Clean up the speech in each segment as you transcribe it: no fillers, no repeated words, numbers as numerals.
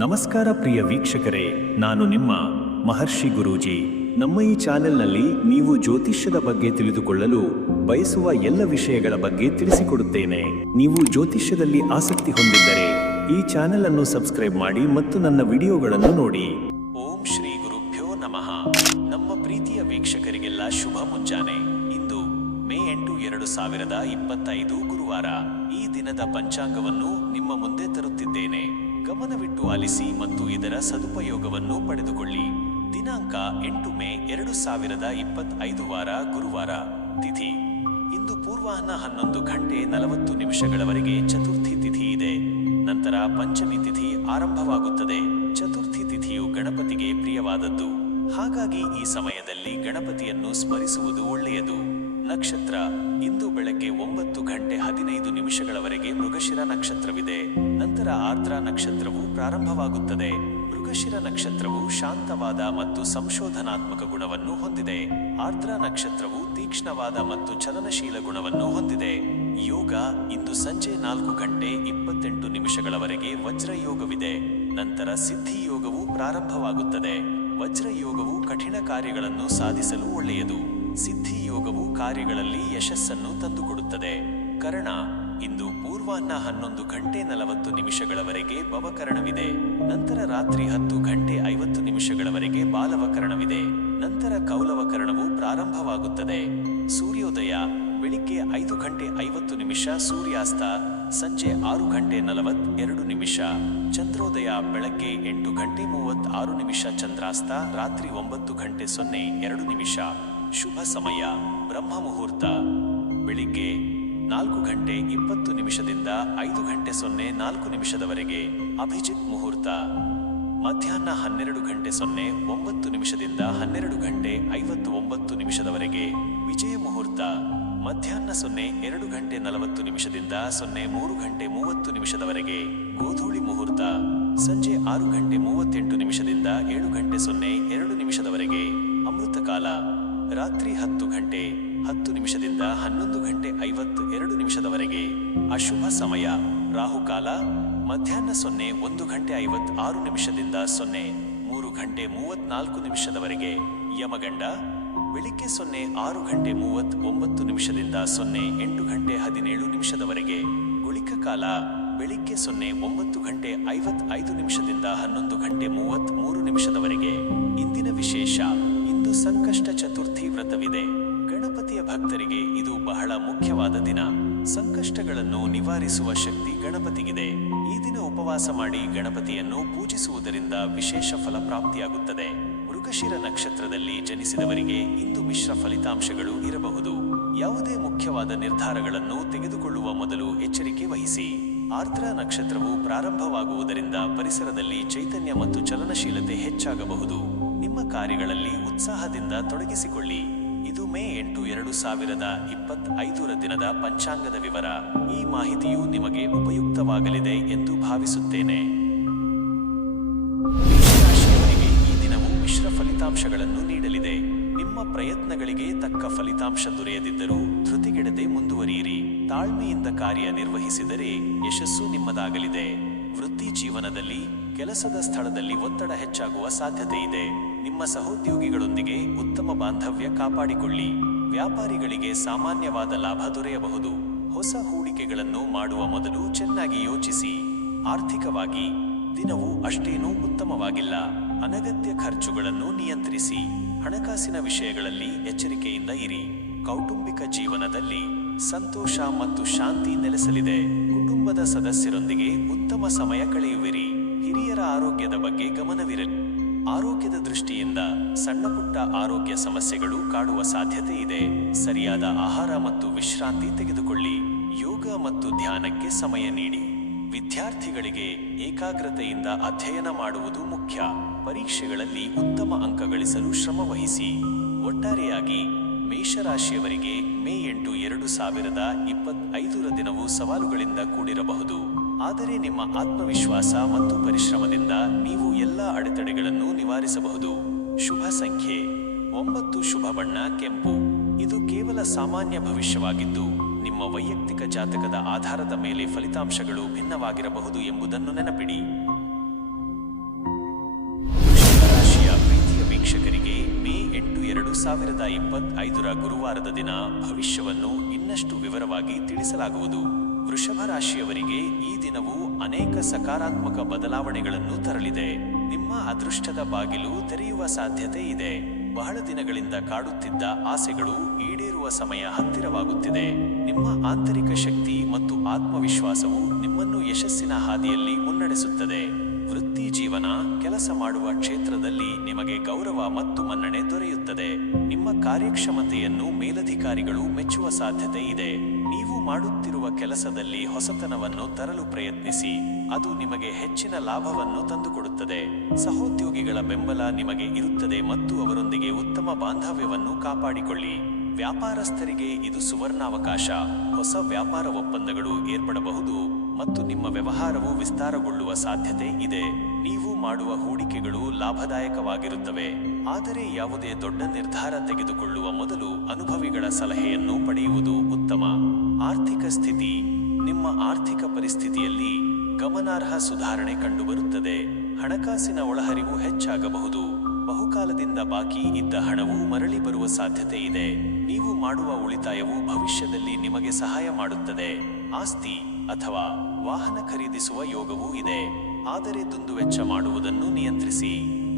ನಮಸ್ಕಾರ ಪ್ರಿಯ ವೀಕ್ಷಕರೇ, ನಾನು ನಿಮ್ಮ ಮಹರ್ಷಿ ಗುರೂಜಿ. ನಮ್ಮ ಈ ಚಾನೆಲ್ನಲ್ಲಿ ನೀವು ಜ್ಯೋತಿಷ್ಯದ ಬಗ್ಗೆ ತಿಳಿದುಕೊಳ್ಳಲು ಬಯಸುವ ಎಲ್ಲ ವಿಷಯಗಳ ಬಗ್ಗೆ ತಿಳಿಸಿಕೊಡುತ್ತೇನೆ. ನೀವು ಜ್ಯೋತಿಷ್ಯದಲ್ಲಿ ಆಸಕ್ತಿ ಹೊಂದಿದ್ದರೆ ಈ ಚಾನೆಲ್ ಅನ್ನು ಸಬ್ಸ್ಕ್ರೈಬ್ ಮಾಡಿ ಮತ್ತು ನನ್ನ ವಿಡಿಯೋಗಳನ್ನು ನೋಡಿ. ಓಂ ಶ್ರೀ ಗುರುಭ್ಯೋ ನಮಃ. ನಮ್ಮ ಪ್ರೀತಿಯ ವೀಕ್ಷಕರಿಗೆಲ್ಲ ಶುಭ ಮುಂಜಾನೆ. ಇಂದು ಮೇ 8, 2025 ಗುರುವಾರ. ಈ ದಿನದ ಪಂಚಾಂಗವನ್ನು ನಿಮ್ಮ ಮುಂದೆ ತರುತ್ತಿದ್ದೇನೆ. ಗಮನವಿಟ್ಟು ಆಲಿಸಿ ಮತ್ತು ಇದರ ಸದುಪಯೋಗವನ್ನು ಪಡೆದುಕೊಳ್ಳಿ. ದಿನಾಂಕ 8 ಮೇ 2025 ವಾರ ಗುರುವಾರ. ತಿಥಿ ಇಂದು ಪೂರ್ವಾಹ್ನ 11 ಗಂಟೆ 40 ನಿಮಿಷಗಳವರೆಗೆ ಚತುರ್ಥಿ ತಿಥಿ ಇದೆ. ನಂತರ ಪಂಚಮಿ ತಿಥಿ ಆರಂಭವಾಗುತ್ತದೆ. ಚತುರ್ಥಿ ತಿಥಿಯು ಗಣಪತಿಗೆ ಪ್ರಿಯವಾದದ್ದು, ಹಾಗಾಗಿ ಈ ಸಮಯದಲ್ಲಿ ಗಣಪತಿಯನ್ನು ಸ್ಮರಿಸುವುದು ಒಳ್ಳೆಯದು. ನಕ್ಷತ್ರ ಇಂದು ಬೆಳಗ್ಗೆ 9 ಗಂಟೆ 15 ನಿಮಿಷಗಳವರೆಗೆ ಮೃಗಶಿರ ನಕ್ಷತ್ರವಿದೆ. ನಂತರ ಆರ್ದ್ರ ನಕ್ಷತ್ರವು ಪ್ರಾರಂಭವಾಗುತ್ತದೆ. ಮೃಗಶಿರ ನಕ್ಷತ್ರವು ಶಾಂತವಾದ ಮತ್ತು ಸಂಶೋಧನಾತ್ಮಕ ಗುಣವನ್ನು ಹೊಂದಿದೆ. ಆರ್ದ್ರ ನಕ್ಷತ್ರವು ತೀಕ್ಷ್ಣವಾದ ಮತ್ತು ಚಲನಶೀಲ ಗುಣವನ್ನು ಹೊಂದಿದೆ. ಯೋಗ ಇಂದು ಸಂಜೆ 4 ಗಂಟೆ 28 ನಿಮಿಷಗಳವರೆಗೆ ವಜ್ರಯೋಗವಿದೆ. ನಂತರ ಸಿದ್ಧಿ ಯೋಗವು ಪ್ರಾರಂಭವಾಗುತ್ತದೆ. ವಜ್ರಯೋಗವು ಕಠಿಣ ಕಾರ್ಯಗಳನ್ನು ಸಾಧಿಸಲು ಒಳ್ಳೆಯದು. ಸಿದ್ಧಿ ಯೋಗವು ಕಾರ್ಯಗಳಲ್ಲಿ ಯಶಸ್ಸನ್ನು ತಂದುಕೊಡುತ್ತದೆ. ಕರ್ಣ ಇಂದು ಪೂರ್ವಾಹ್ನ 11 ಗಂಟೆ 40 ನಿಮಿಷಗಳವರೆಗೆ ಭವಕರಣವಿದೆ. ನಂತರ ರಾತ್ರಿ 10 ಗಂಟೆ 50 ನಿಮಿಷಗಳವರೆಗೆ ಬಾಲವಕರಣವಿದೆ. ನಂತರ ಕೌಲವಕರಣವು ಪ್ರಾರಂಭವಾಗುತ್ತದೆ. ಸೂರ್ಯೋದಯ ಬೆಳಿಗ್ಗೆ 5 ಗಂಟೆ 50 ನಿಮಿಷ, ಸೂರ್ಯಾಸ್ತ ಸಂಜೆ 6 ಗಂಟೆ 42 ನಿಮಿಷ. ಚಂದ್ರೋದಯ ಬೆಳಗ್ಗೆ 8 ಗಂಟೆ 36 ನಿಮಿಷ, ಚಂದ್ರಾಸ್ತ ರಾತ್ರಿ 9 ಗಂಟೆ 02 ನಿಮಿಷ. ಶುಭ ಸಮಯ ಬ್ರಹ್ಮ ಮುಹೂರ್ತ ಬೆಳಿಗ್ಗೆ 4 ಗಂಟೆ 20 ನಿಮಿಷದಿಂದ 5 ಗಂಟೆ 04 ನಿಮಿಷದವರೆಗೆ. ಅಭಿಜಿತ್ ಮುಹೂರ್ತ ಮಧ್ಯಾಹ್ನ 12 ಗಂಟೆ 09 ನಿಮಿಷದಿಂದ 12 ಗಂಟೆ 59 ನಿಮಿಷದವರೆಗೆ. ವಿಜಯ ಮುಹೂರ್ತ ಮಧ್ಯಾಹ್ನ 02 ಗಂಟೆ 40 ನಿಮಿಷದಿಂದ 03 ಗಂಟೆ 30 ನಿಮಿಷದವರೆಗೆ. ಗೋಧೂಳಿ ಮುಹೂರ್ತ ಸಂಜೆ 6 ಗಂಟೆ 38 ನಿಮಿಷದಿಂದ 7 ಗಂಟೆ 02 ನಿಮಿಷದವರೆಗೆ. ಅಮೃತ ಕಾಲ ರಾತ್ರಿ 10 ಗಂಟೆ 10 ನಿಮಿಷದಿಂದ 11 ಗಂಟೆ 52 ನಿಮಿಷದವರೆಗೆ. ಅಶುಭ ಸಮಯ ರಾಹುಕಾಲ ಮಧ್ಯಾಹ್ನ 01 ಗಂಟೆ 56 ನಿಮಿಷದಿಂದ 03 ಗಂಟೆ 34 ನಿಮಿಷದವರೆಗೆ. ಯಮಗಂಡ ಬೆಳಿಗ್ಗೆ 06 ಗಂಟೆ 39 ನಿಮಿಷದಿಂದ 08 ಗಂಟೆ 17 ನಿಮಿಷದವರೆಗೆ. ಗುಳಿಕ ಕಾಲ ಬೆಳಿಗ್ಗೆ 09 ಗಂಟೆ 55 ನಿಮಿಷದಿಂದ 11 ಗಂಟೆ 33 ನಿಮಿಷದವರೆಗೆ. ಇಂದಿನ ವಿಶೇಷ, ಇಂದು ಸಂಕಷ್ಟ ಚತುರ್ಥಿ ವ್ರತವಿದೆ. ಗಣಪತಿಯ ಭಕ್ತರಿಗೆ ಇದು ಬಹಳ ಮುಖ್ಯವಾದ ದಿನ. ಸಂಕಷ್ಟಗಳನ್ನು ನಿವಾರಿಸುವ ಶಕ್ತಿ ಗಣಪತಿಗಿದೆ. ಈ ದಿನ ಉಪವಾಸ ಮಾಡಿ ಗಣಪತಿಯನ್ನು ಪೂಜಿಸುವುದರಿಂದ ವಿಶೇಷ ಫಲಪ್ರಾಪ್ತಿಯಾಗುತ್ತದೆ. ಮೃಗಶಿರ ನಕ್ಷತ್ರದಲ್ಲಿ ಜನಿಸಿದವರಿಗೆ ಇಂದು ಮಿಶ್ರ ಫಲಿತಾಂಶಗಳು ಇರಬಹುದು. ಯಾವುದೇ ಮುಖ್ಯವಾದ ನಿರ್ಧಾರಗಳನ್ನು ತೆಗೆದುಕೊಳ್ಳುವ ಮೊದಲು ಎಚ್ಚರಿಕೆ ವಹಿಸಿ. ಆರ್ದ್ರ ನಕ್ಷತ್ರವು ಪ್ರಾರಂಭವಾಗುವುದರಿಂದ ಪರಿಸರದಲ್ಲಿ ಚೈತನ್ಯ ಮತ್ತು ಚಲನಶೀಲತೆ ಹೆಚ್ಚಾಗಬಹುದು. ನಿಮ್ಮ ಕಾರ್ಯಗಳಲ್ಲಿ ಉತ್ಸಾಹದಿಂದ ತೊಡಗಿಸಿಕೊಳ್ಳಿ. ಇದು ಮೇ 8, 2025 ದಿನದ ಪಂಚಾಂಗದ ವಿವರ. ಈ ಮಾಹಿತಿಯು ನಿಮಗೆ ಉಪಯುಕ್ತವಾಗಲಿದೆ ಎಂದು ಭಾವಿಸುತ್ತೇನೆ. ಮೇಷರಾಶಿಯವರಿಗೆ ಈ ದಿನವು ಮಿಶ್ರ ಫಲಿತಾಂಶಗಳನ್ನು ನೀಡಲಿದೆ. ನಿಮ್ಮ ಪ್ರಯತ್ನಗಳಿಗೆ ತಕ್ಕ ಫಲಿತಾಂಶ ದೊರೆಯದಿದ್ದರೂ ಧೃತಿಗೆಡದೆ ಮುಂದುವರಿಯಿರಿ. ತಾಳ್ಮೆಯಿಂದ ಕಾರ್ಯ ನಿರ್ವಹಿಸಿದರೆ ಯಶಸ್ಸು ನಿಮ್ಮದಾಗಲಿದೆ. ವೃತ್ತಿ ಜೀವನದಲ್ಲಿ ಕೆಲಸದ ಸ್ಥಳದಲ್ಲಿ ಒತ್ತಡ ಹೆಚ್ಚಾಗುವ ಸಾಧ್ಯತೆ ಇದೆ. ನಿಮ್ಮ ಸಹೋದ್ಯೋಗಿಗಳೊಂದಿಗೆ ಉತ್ತಮ ಬಾಂಧವ್ಯ ಕಾಪಾಡಿಕೊಳ್ಳಿ. ವ್ಯಾಪಾರಿಗಳಿಗೆ ಸಾಮಾನ್ಯವಾದ ಲಾಭ ದೊರೆಯಬಹುದು. ಹೊಸ ಹೂಡಿಕೆಗಳನ್ನು ಮಾಡುವ ಮೊದಲು ಚೆನ್ನಾಗಿ ಯೋಚಿಸಿ. ಆರ್ಥಿಕವಾಗಿ ದಿನವು ಅಷ್ಟೇನೂ ಉತ್ತಮವಾಗಿಲ್ಲ. ಅನಗತ್ಯ ಖರ್ಚುಗಳನ್ನು ನಿಯಂತ್ರಿಸಿ. ಹಣಕಾಸಿನ ವಿಷಯಗಳಲ್ಲಿ ಎಚ್ಚರಿಕೆಯಿಂದ ಇರಿ. ಕೌಟುಂಬಿಕ ಜೀವನದಲ್ಲಿ ಸಂತೋಷ ಮತ್ತು ಶಾಂತಿ ನೆಲೆಸಲಿದೆ. ಕುಟುಂಬದ ಸದಸ್ಯರೊಂದಿಗೆ ಉತ್ತಮ ಸಮಯ ಕಳೆಯುವಿರಿ. ಹಿರಿಯರ ಆರೋಗ್ಯದ ಬಗ್ಗೆ ಗಮನವಿರಲಿ. ಆರೋಗ್ಯದ ದೃಷ್ಟಿಯಿಂದ ಸಣ್ಣಪುಟ್ಟ ಆರೋಗ್ಯ ಸಮಸ್ಯೆಗಳು ಕಾಡುವ ಸಾಧ್ಯತೆ ಇದೆ. ಸರಿಯಾದ ಆಹಾರ ಮತ್ತು ವಿಶ್ರಾಂತಿ ತೆಗೆದುಕೊಳ್ಳಿ. ಯೋಗ ಮತ್ತು ಧ್ಯಾನಕ್ಕೆ ಸಮಯ ನೀಡಿ. ವಿದ್ಯಾರ್ಥಿಗಳಿಗೆ ಏಕಾಗ್ರತೆಯಿಂದ ಅಧ್ಯಯನ ಮಾಡುವುದು ಮುಖ್ಯ. ಪರೀಕ್ಷೆಗಳಲ್ಲಿ ಉತ್ತಮ ಅಂಕ ಗಳಿಸಲು ಶ್ರಮ ವಹಿಸಿ. ಒಟ್ಟಾರೆಯಾಗಿ ಮೇಷರಾಶಿಯವರಿಗೆ ಮೇ 8, 2025 ದಿನವು ಸವಾಲುಗಳಿಂದ ಕೂಡಿರಬಹುದು. ಆದರೆ ನಿಮ್ಮ ಆತ್ಮವಿಶ್ವಾಸ ಮತ್ತು ಪರಿಶ್ರಮದಿಂದ ನೀವು ಎಲ್ಲ ಅಡೆತಡೆಗಳನ್ನು ನಿವಾರಿಸಬಹುದು. ಶುಭ ಸಂಖ್ಯೆ 9. ಶುಭ ಬಣ್ಣ ಕೆಂಪು. ಇದು ಕೇವಲ ಸಾಮಾನ್ಯ ಭವಿಷ್ಯವಾಗಿದ್ದು ನಿಮ್ಮ ವೈಯಕ್ತಿಕ ಜಾತಕದ ಆಧಾರದ ಮೇಲೆ ಫಲಿತಾಂಶಗಳು ಭಿನ್ನವಾಗಿರಬಹುದು ಎಂಬುದನ್ನು ನೆನಪಿಡಿ. 2025ರ ಗುರುವಾರದ ದಿನ ಭವಿಷ್ಯವನ್ನು ಇನ್ನಷ್ಟು ವಿವರವಾಗಿ ತಿಳಿಸಲಾಗುವುದು. ವೃಷಭ ರಾಶಿಯವರಿಗೆ ಈ ದಿನವು ಅನೇಕ ಸಕಾರಾತ್ಮಕ ಬದಲಾವಣೆಗಳನ್ನು ತರಲಿದೆ. ನಿಮ್ಮ ಅದೃಷ್ಟದ ಬಾಗಿಲು ತೆರೆಯುವ ಸಾಧ್ಯತೆ ಇದೆ. ಬಹಳ ದಿನಗಳಿಂದ ಕಾಡುತ್ತಿದ್ದ ಆಸೆಗಳು ಈಡೇರುವ ಸಮಯ ಹತ್ತಿರವಾಗುತ್ತಿದೆ. ನಿಮ್ಮ ಆಂತರಿಕ ಶಕ್ತಿ ಮತ್ತು ಆತ್ಮವಿಶ್ವಾಸವು ನಿಮ್ಮನ್ನು ಯಶಸ್ಸಿನ ಹಾದಿಯಲ್ಲಿ ಮುನ್ನಡೆಸುತ್ತದೆ. ವೃತ್ತಿ ಜೀವನ, ಕೆಲಸ ಮಾಡುವ ಕ್ಷೇತ್ರದಲ್ಲಿ ನಿಮಗೆ ಗೌರವ ಮತ್ತು ಮನ್ನಣೆ ದೊರೆಯುತ್ತದೆ. ನಿಮ್ಮ ಕಾರ್ಯಕ್ಷಮತೆಯನ್ನು ಮೇಲಧಿಕಾರಿಗಳು ಮೆಚ್ಚುವ ಸಾಧ್ಯತೆ ಇದೆ. ನೀವು ಮಾಡುತ್ತಿರುವ ಕೆಲಸದಲ್ಲಿ ಹೊಸತನವನ್ನು ತರಲು ಪ್ರಯತ್ನಿಸಿ, ಅದು ನಿಮಗೆ ಹೆಚ್ಚಿನ ಲಾಭವನ್ನು ತಂದುಕೊಡುತ್ತದೆ. ಸಹೋದ್ಯೋಗಿಗಳ ಬೆಂಬಲ ನಿಮಗೆ ಇರುತ್ತದೆ ಮತ್ತು ಅವರೊಂದಿಗೆ ಉತ್ತಮ ಬಾಂಧವ್ಯವನ್ನು ಕಾಪಾಡಿಕೊಳ್ಳಿ. ವ್ಯಾಪಾರಸ್ಥರಿಗೆ ಇದು ಸುವರ್ಣಾವಕಾಶ. ಹೊಸ ವ್ಯಾಪಾರ ಒಪ್ಪಂದಗಳು ಏರ್ಪಡಬಹುದು ಮತ್ತು ನಿಮ್ಮ ವ್ಯವಹಾರವು ವಿಸ್ತಾರಗೊಳ್ಳುವ ಸಾಧ್ಯತೆ ಇದೆ. ನೀವು ಮಾಡುವ ಹೂಡಿಕೆಗಳು ಲಾಭದಾಯಕವಾಗಿರುತ್ತವೆ, ಆದರೆ ಯಾವುದೇ ದೊಡ್ಡ ನಿರ್ಧಾರ ತೆಗೆದುಕೊಳ್ಳುವ ಮೊದಲು ಅನುಭವಿಗಳ ಸಲಹೆಯನ್ನು ಪಡೆಯುವುದು ಉತ್ತಮ. ಆರ್ಥಿಕ ಸ್ಥಿತಿ. ನಿಮ್ಮ ಆರ್ಥಿಕ ಪರಿಸ್ಥಿತಿಯಲ್ಲಿ ಗಮನಾರ್ಹ ಸುಧಾರಣೆ ಕಂಡುಬರುತ್ತದೆ. ಹಣಕಾಸಿನ ಒಳಹರಿವು ಹೆಚ್ಚಾಗಬಹುದು. ಬಹುಕಾಲದಿಂದ ಬಾಕಿ ಇದ್ದ ಹಣವು ಮರಳಿ ಬರುವ ಸಾಧ್ಯತೆ ಇದೆ. ನೀವು ಮಾಡುವ ಉಳಿತಾಯವು ಭವಿಷ್ಯದಲ್ಲಿ ನಿಮಗೆ ಸಹಾಯ ಮಾಡುತ್ತದೆ. ಆಸ್ತಿ ಅಥವಾ ವಾಹನ ಖರೀದಿಸುವ ಯೋಗವೂ ಇದೆ, ಆದರೆ ದುಂದುವೆಚ್ಚ ಮಾಡುವುದನ್ನು ನಿಯಂತ್ರಿಸಿ.